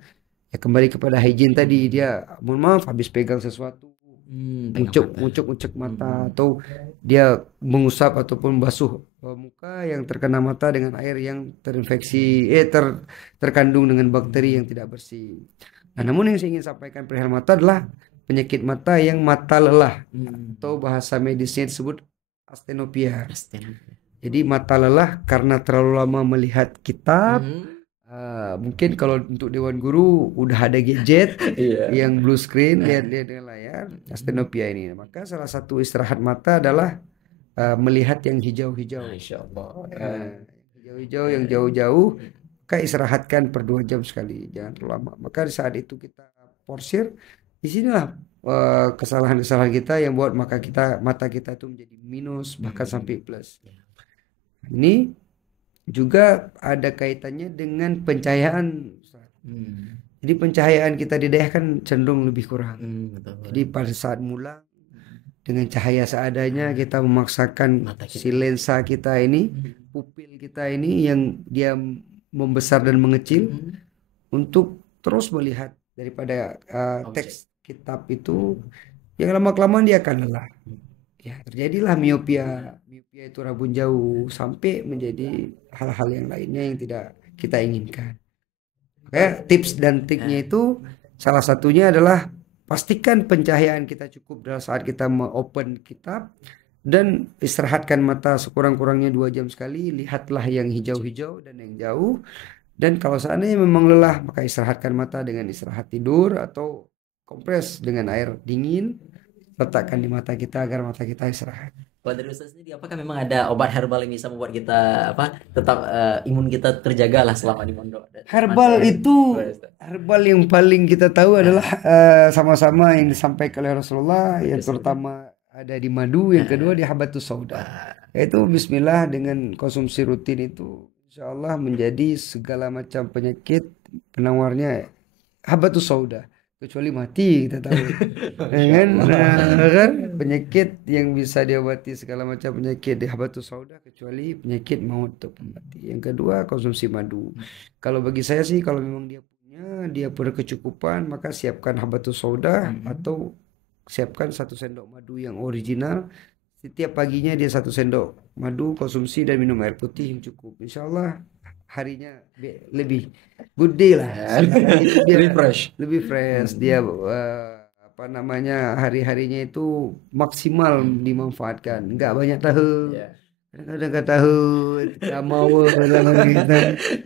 ya kembali kepada hygiene tadi, dia mohon maaf habis pegang sesuatu, ngucek mata, atau dia mengusap ataupun basuh muka yang terkena mata dengan air yang terinfeksi, terkandung dengan bakteri yang tidak bersih. Nah, namun yang saya ingin sampaikan perihal mata adalah penyakit mata yang mata lelah, atau bahasa medisnya disebut astenopia. Jadi mata lelah karena terlalu lama melihat kitab. Mungkin kalau untuk Dewan Guru udah ada gadget yang blue screen, lihat dengan layar, astenopia ini. Maka salah satu istirahat mata adalah melihat yang hijau-hijau. Insya Allah. Hijau-hijau yang jauh-jauh, maka istirahatkan per 2 jam sekali, jangan terlalu lama. Maka di saat itu kita porsir, disinilah kesalahan-kesalahan kita yang buat mata kita itu menjadi minus bahkan sampai plus. Ini juga ada kaitannya dengan pencahayaan. Jadi pencahayaan kita di daerah kan cenderung lebih kurang. Jadi pada saat mula dengan cahaya seadanya, kita memaksakan si lensa kita ini, pupil kita ini yang dia membesar dan mengecil untuk terus melihat daripada teks kitab itu, yang lama-kelamaan dia akan lelah. Ya, terjadilah miopia itu rabun jauh sampai menjadi hal-hal yang lainnya yang tidak kita inginkan. Kayak tips dan triknya itu salah satunya adalah pastikan pencahayaan kita cukup dalam saat kita open kitab, dan istirahatkan mata sekurang-kurangnya 2 jam sekali, lihatlah yang hijau-hijau dan yang jauh. Dan kalau seandainya memang lelah, maka istirahatkan mata dengan istirahat tidur atau kompres dengan air dingin, letakkan di mata kita agar mata kita istirahat. Kalau dari Ustaz sendiri, apakah memang ada obat herbal yang bisa membuat kita tetap imun kita terjaga lah selama di mondok? Herbal yang paling kita tahu adalah sama-sama yang disampaikan oleh Rasulullah, yang terutama ada di madu, yang kedua di habatus sauda. Yaitu bismillah dengan konsumsi rutin itu insya Allah menjadi segala macam penyakit penawarnya habatus sauda. Kecuali mati kita tahu. kan penyakit yang bisa diobati segala macam penyakit di habatus sauda kecuali penyakit maut atau mati. Yang kedua konsumsi madu. Kalau bagi saya sih, kalau memang dia berkecukupan, maka siapkan habatus sauda atau siapkan 1 sendok madu yang original. Setiap paginya dia 1 sendok madu konsumsi dan minum air putih yang cukup. Insya Allah harinya lebih good day lah. lebih fresh dia hari-harinya itu maksimal dimanfaatkan, nggak banyak tahu. Kadang-kadang nggak tahu mawa dalam kita.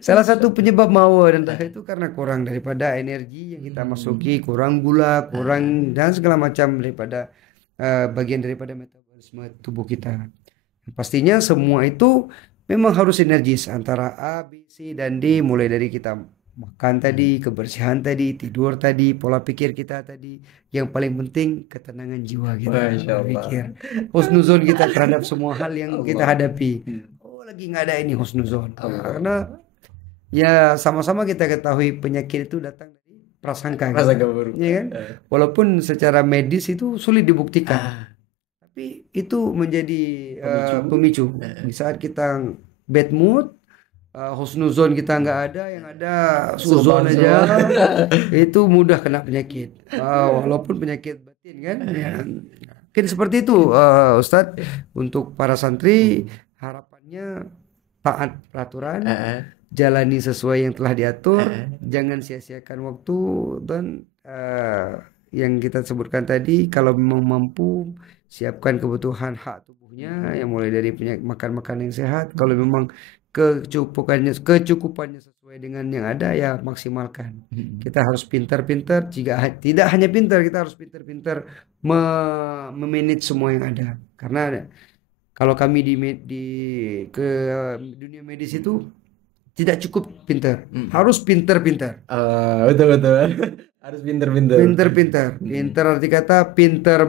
Salah satu penyebab mawa dan tahu itu karena kurang daripada energi yang kita masuki, kurang gula, kurang dan segala macam daripada bagian daripada metabolisme tubuh kita. Pastinya semua itu memang harus sinergis antara A, B, C, dan D, mulai dari kita makan tadi, kebersihan tadi, tidur tadi, pola pikir kita tadi. Yang paling penting ketenangan jiwa kita Masya Allah. berpikir. Husnuzon kita terhadap semua hal yang kita Allah. hadapi. Oh, lagi nggak ada ini husnuzon. Allah. Karena ya sama-sama kita ketahui penyakit itu datang dari prasangka. Prasangka buruk. Iya kan? Walaupun secara medis itu sulit dibuktikan. Tapi itu menjadi pemicu. Di saat kita bad mood, husnuzon kita nggak ada, yang ada suzon aja, itu mudah kena penyakit. Walaupun penyakit batin kan. Ya. Mungkin seperti itu, Ustadz. Untuk para santri, harapannya taat peraturan, jalani sesuai yang telah diatur, jangan sia-siakan waktu, dan yang kita sebutkan tadi, kalau memang mampu, siapkan kebutuhan hak tubuhnya, yang mulai dari makan-makan yang sehat. Kalau memang kecukupannya sesuai dengan yang ada, ya maksimalkan. Kita harus pintar-pintar, tidak hanya pintar, kita harus pintar-pintar memanage semua yang ada. Karena kalau kami di dunia medis itu tidak cukup pintar, harus pintar-pintar. Betul. Harus pintar-pintar. Pintar arti kata pintar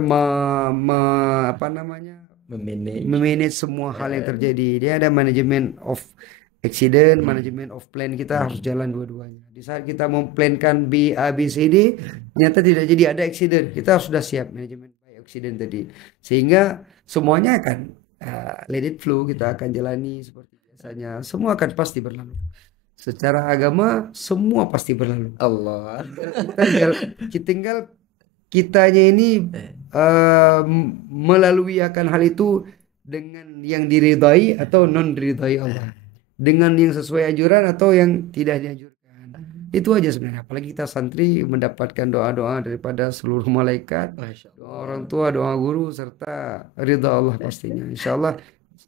memanage semua hal yang terjadi. Dia ada manajemen of accident, manajemen of plan, kita harus jalan dua-duanya. Di saat kita memplankan B, A, B, C, D, ternyata tidak jadi ada accident, kita sudah siap manajemen by accident tadi. Sehingga semuanya akan let it flow, kita akan jalani seperti biasanya. Semua akan pasti berlalu. Secara agama semua pasti berlalu. Allah. Tinggal kitanya ini melalui akan hal itu dengan yang diridai atau non diridai Allah, dengan yang sesuai anjuran atau yang tidak dianjurkan. Itu aja sebenarnya. Apalagi kita santri mendapatkan doa-doa daripada seluruh malaikat, doa orang tua, doa guru, serta ridha Allah pastinya. Insya Allah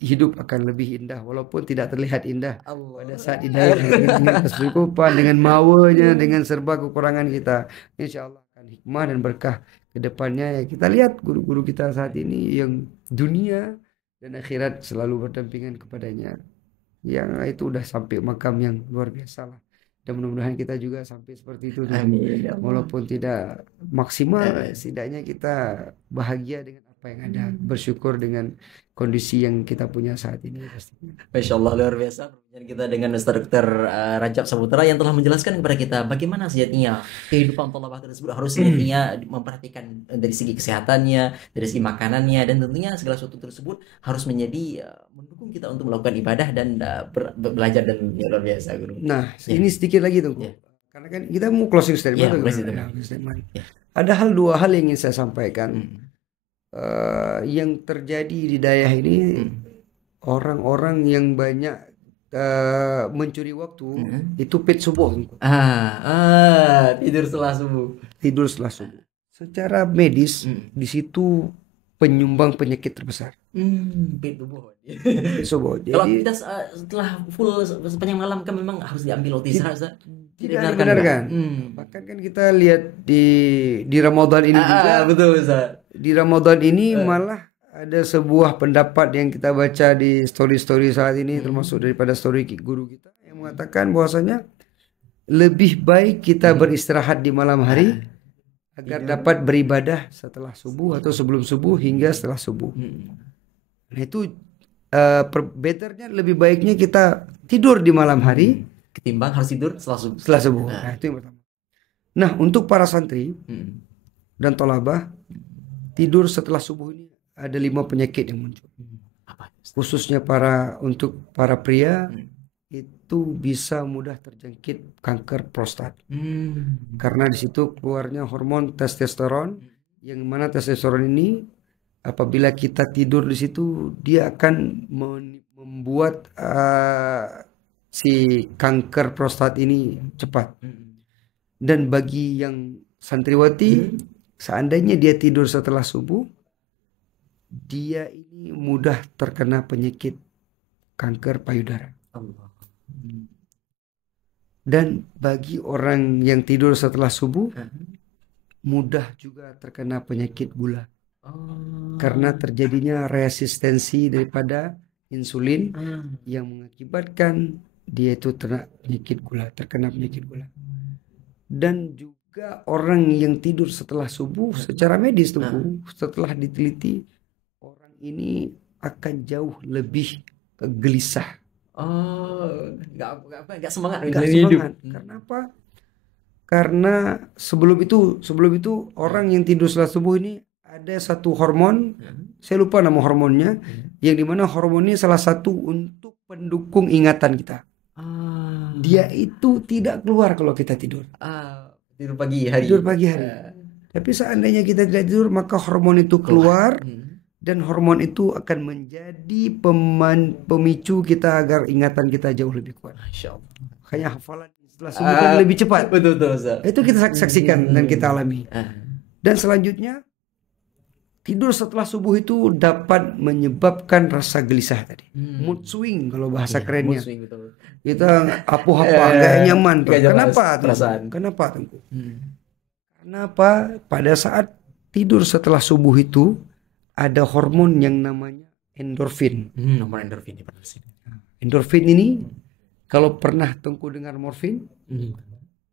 hidup akan lebih indah, walaupun tidak terlihat indah pada saat indah dengan kesukupan, dengan mawanya, dengan serba kekurangan kita. Insya Allah akan hikmah dan berkah ke depannya. Ya, kita lihat guru-guru kita saat ini yang dunia dan akhirat selalu berdampingan kepadanya. Yang itu udah sampai makam yang luar biasa lah. Dan mudah-mudahan kita juga sampai seperti itu. Amin. Walaupun tidak maksimal, setidaknya kita bahagia dengan apa yang ada, bersyukur dengan kondisi yang kita punya saat ini pastinya. Masya Allah, luar biasa perbincangan kita dengan Ustaz Dr. Rajab Saputra yang telah menjelaskan kepada kita bagaimana sejatinya kehidupan thalabah tersebut harus sejatinya memperhatikan dari segi kesehatannya, dari segi makanannya, dan tentunya segala sesuatu tersebut harus menjadi mendukung kita untuk melakukan ibadah dan belajar, dan luar biasa guru. Nah, ini sedikit lagi tuh. Karena kan kita mau closing statement. Ada dua hal yang ingin saya sampaikan. Yang terjadi di daerah ini, orang-orang yang banyak mencuri waktu itu pet subuh. Tidur setelah subuh. Secara medis di situ penyumbang penyakit terbesar. Pet subuh. Jadi, kalau aktivitas setelah full sepanjang malam kan memang harus diambil waktu istirahat. Tidak dibenarkan. Bahkan kan kita lihat di Ramadan ini juga. Betul, Ustaz. Di Ramadan ini malah ada sebuah pendapat yang kita baca di story-story saat ini, termasuk daripada story guru kita, yang mengatakan bahwasanya lebih baik kita beristirahat di malam hari agar dapat beribadah setelah subuh atau sebelum subuh hingga setelah subuh. Nah itu betternya, lebih baiknya kita tidur di malam hari ketimbang harus tidur setelah subuh. Nah, itu yang pertama. Nah, untuk para santri dan thalabah, tidur setelah subuh ini ada 5 penyakit yang muncul. Khususnya untuk para pria itu bisa mudah terjangkit kanker prostat. Karena di situ keluarnya hormon testosteron, yang mana testosteron ini apabila kita tidur di situ dia akan membuat si kanker prostat ini cepat. Dan bagi yang santriwati, seandainya dia tidur setelah subuh, dia ini mudah terkena penyakit kanker payudara. Dan bagi orang yang tidur setelah subuh, mudah juga terkena penyakit gula. Karena terjadinya resistensi daripada insulin yang mengakibatkan dia itu terkena penyakit gula. Dan juga orang yang tidur setelah subuh secara medis setelah diteliti, orang ini akan jauh lebih gelisah. Nggak semangat. Karena apa? Karena sebelum itu orang yang tidur setelah subuh ini ada satu hormon, saya lupa nama hormonnya, yang dimana hormon ini salah satu untuk pendukung ingatan kita. Dia itu tidak keluar kalau kita tidur. Tidur pagi hari. Tapi seandainya kita tidak tidur, maka hormon itu keluar. Dan hormon itu akan menjadi pemicu kita agar ingatan kita jauh lebih kuat. Masya Allah. Makanya hafalan setelah subuh kan lebih cepat. Betul Ustaz. Itu kita saksikan dan kita alami. Dan selanjutnya, tidur setelah subuh itu dapat menyebabkan rasa gelisah tadi. Mood swing kalau bahasa kerennya. Mood swing, betul. Kita nggak nyaman. Kenapa? Kenapa, Tengku? Kenapa? Pada saat tidur setelah subuh itu ada hormon yang namanya endorfin. Hormon endorfin. Endorfin ini kalau pernah Tengku dengar morfin,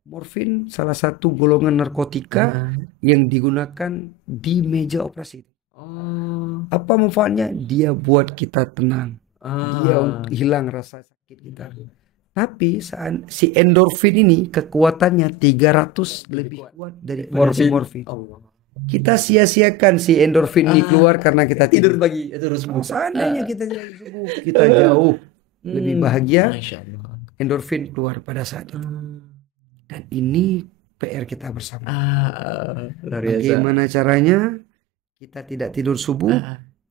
morfin salah satu golongan narkotika yang digunakan di meja operasi. Apa manfaatnya? Dia buat kita tenang. Dia hilang rasa sakit kita. Tapi si endorfin ini kekuatannya 300 lebih kuat daripada morfin. Kita sia-siakan si endorfin ini keluar karena kita tidur pagi terus subuh. Seandainya kita tidur subuh, kita jauh lebih bahagia. Endorfin keluar pada saat itu. Dan ini PR kita bersama. Bagaimana caranya kita tidak tidur subuh?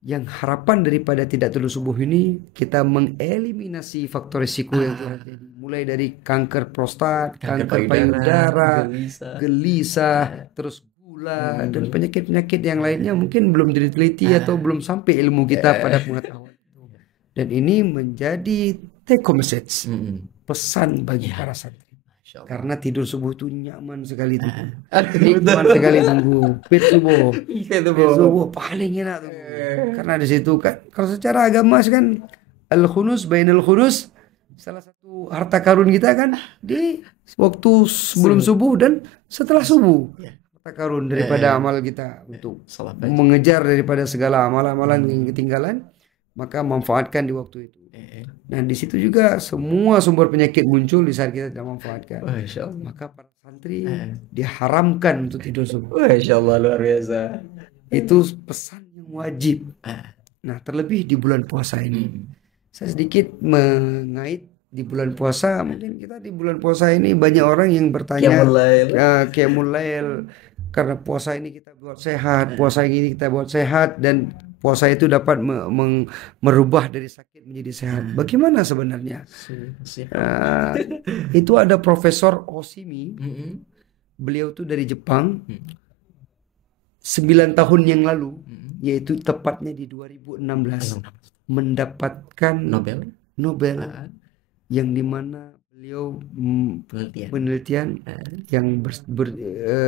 Yang harapan daripada tidak tidur subuh ini, kita mengeliminasi faktor risiko yang terjadi. Mulai dari kanker prostat, kanker payudara, gelisah, terus gula, dan penyakit-penyakit yang lainnya mungkin belum diteliti atau belum sampai ilmu kita pada pengetahuan. Dan ini menjadi take home message, pesan bagi para santri. Karena tidur subuh itu nyaman sekali tuh. Nyaman sekali tunggu. Bed subuh paling enak tuh. Karena di situ kan kalau secara agama kan al-khunus bainal khunus, salah satu harta karun kita kan di waktu sebelum subuh dan setelah subuh. Harta karun daripada amal kita untuk mengejar daripada segala amalan-amalan yang ketinggalan, maka manfaatkan di waktu itu. Nah di situ juga semua sumber penyakit muncul di saat kita tidak manfaatkan. Maka para santri diharamkan untuk tidur subuh. Masya Allah, luar biasa. Itu pesan yang wajib. Nah terlebih di bulan puasa ini, saya sedikit mengait di bulan puasa. Mungkin kita di bulan puasa ini banyak orang yang bertanya Qiyamul Lail, karena puasa ini kita buat sehat, puasa ini kita buat sehat, dan puasa itu dapat merubah dari sakit menjadi sehat. Bagaimana sebenarnya? Itu ada Profesor Oshimi, beliau tuh dari Jepang, 9 tahun yang lalu, yaitu tepatnya di 2016, mendapatkan Nobel yang dimana beliau penelitian yang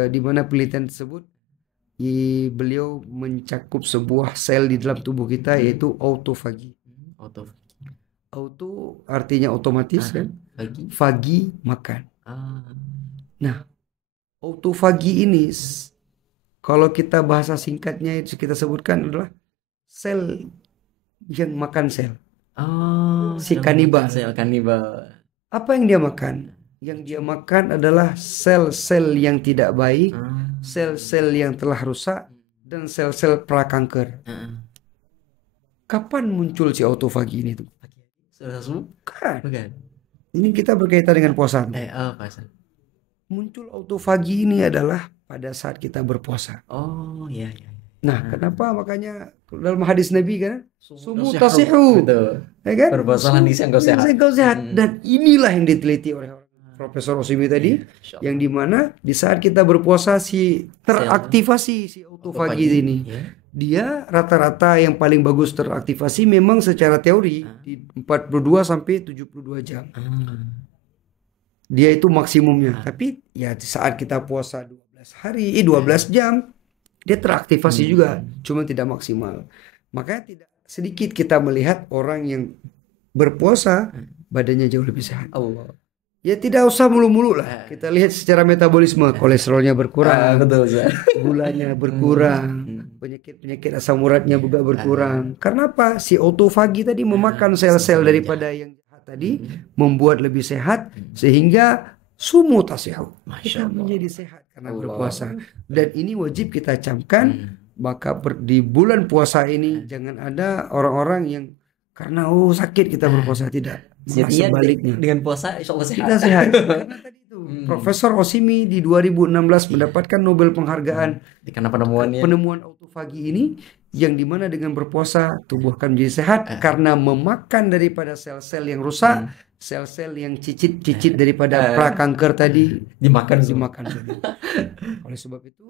di mana penelitian tersebut beliau mencakup sebuah sel di dalam tubuh kita, yaitu autofagi. Auto artinya otomatis kan? Fagi makan. Nah, autofagi ini kalau kita bahasa singkatnya itu kita sebutkan adalah sel yang makan sel. Si kanibal. Sel kanibal. Apa yang dia makan? Yang dia makan adalah sel-sel yang tidak baik, sel-sel yang telah rusak, dan sel-sel prakanker. Kapan muncul si autofagi ini tuh? Bukan. Ini kita berkaitan dengan puasa. Muncul autofagi ini adalah pada saat kita berpuasa. Iya. Nah, kenapa? Makanya dalam hadis Nabi kan, sumu tasihu. Ya kan? Berpuasalah nih engkau sehat. Dan inilah yang diteliti oleh Profesor Oshimi tadi, yang dimana di saat kita berpuasa teraktivasi si autofagi ini. Dia rata-rata yang paling bagus teraktivasi memang secara teori di 42 sampai 72 jam. Dia itu maksimumnya. Tapi ya di saat kita puasa 12 jam, dia teraktivasi juga, cuma tidak maksimal. Makanya tidak sedikit kita melihat orang yang berpuasa badannya jauh lebih sehat. Allah. Ya tidak usah mulu-mulu lah. Kita lihat secara metabolisme, kolesterolnya berkurang, Betul, Ustaz. gulanya berkurang, penyakit asam uratnya juga berkurang. Karena apa? Si autofagi tadi memakan sel-sel daripada yang jahat tadi, membuat lebih sehat sehingga sumu tasihu. Kita menjadi sehat karena berpuasa. Dan ini wajib kita camkan. Maka di bulan puasa ini jangan ada orang-orang yang karena sakit kita berpuasa, tidak. Jadi sebaliknya dengan puasa insya Allah sehat. kita sehat. Karena tadi itu Profesor Oshimi di 2016 mendapatkan Nobel penghargaan Karena penemuannya. penemuan autofagi ini, yang dimana dengan berpuasa tubuh akan menjadi sehat karena memakan daripada sel-sel yang rusak, sel-sel yang cicit daripada prakanker tadi dimakan tadi. Oleh sebab itu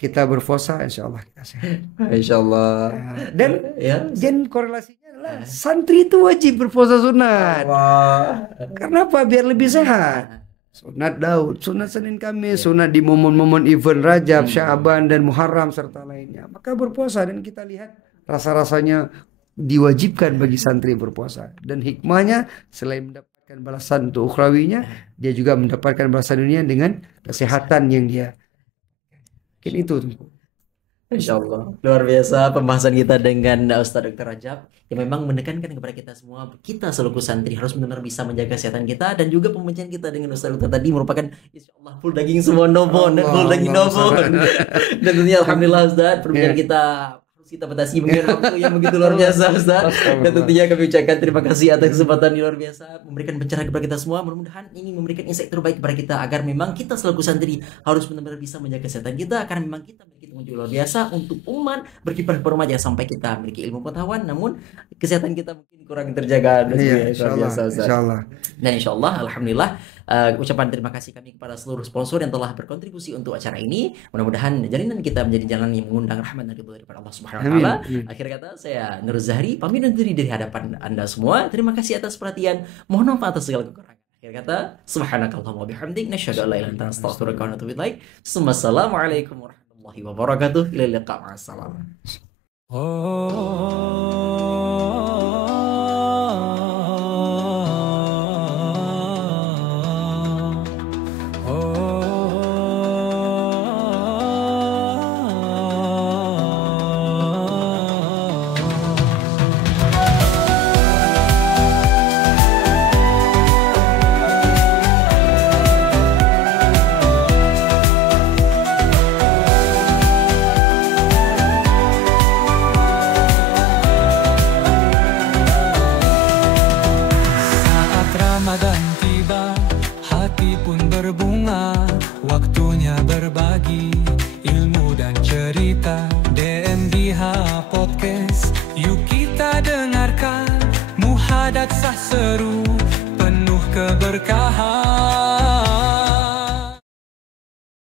kita berpuasa, insya Allah kita sehat. Insya Allah. Dan korelasinya adalah santri itu wajib berpuasa sunat. Karena apa? Biar lebih sehat. Sunat Daud, sunat Senin Kamis, sunat di momen-momen event Rajab, Sya'ban dan Muharram serta lainnya. Maka berpuasa, dan kita lihat rasa-rasanya diwajibkan bagi santri berpuasa. Dan hikmahnya selain mendapatkan balasan untuk ukhrawinya, dia juga mendapatkan balasan dunia dengan kesehatan yang dia. Mungkin itu. Insya Allah. Luar biasa pembahasan kita dengan Ustaz Dr. Rajab yang memang menekankan kepada kita semua, kita selaku santri harus benar-benar bisa menjaga kesehatan kita, dan juga pembicaraan kita dengan Ustaz Dr. tadi merupakan insya Allah full daging semua nopo, full daging nopo. Dan tentunya alhamdulillah Ustaz, perbincangan kita harus kita batasi mengenai waktu yang begitu luar biasa Ustaz. Dan tentunya kami ucapkan terima kasih atas kesempatan yang luar biasa memberikan pencerahan kepada kita semua. Mudah-mudahan ini memberikan insight terbaik kepada kita agar memang kita selaku santri harus benar-benar bisa menjaga kesehatan kita, karena memang kita memiliki tanggung jawab luar biasa untuk umat, berkiprah per umat, jangan sampai kita memiliki ilmu pengetahuan namun kesehatan kita mungkin kurang terjaga. Insyaallah. Dan insyaallah alhamdulillah ucapan terima kasih kami kepada seluruh sponsor yang telah berkontribusi untuk acara ini. Mudah-mudahan jalinan kita menjadi jalan yang mengundang rahmat dan ridho daripada Allah Subhanahu wa taala. Akhir kata saya Nur Zahri pamit undur diri dari hadapan Anda semua. Terima kasih atas perhatian. Mohon maaf atas segala kekurangan. Akhir kata subhanakallahumma bihamdik nasyhadu an la ilaha illa anta astaghfiruka wa atubu ilaik. Assalamualaikum warahmatullahi wabarakatuh. Ila liqa ma'assalam. Ramadan tiba, hati pun berbunga, waktunya berbagi ilmu dan cerita. DMDH Podcast, yuk kita dengarkan, muhadatsah seru, penuh keberkahan.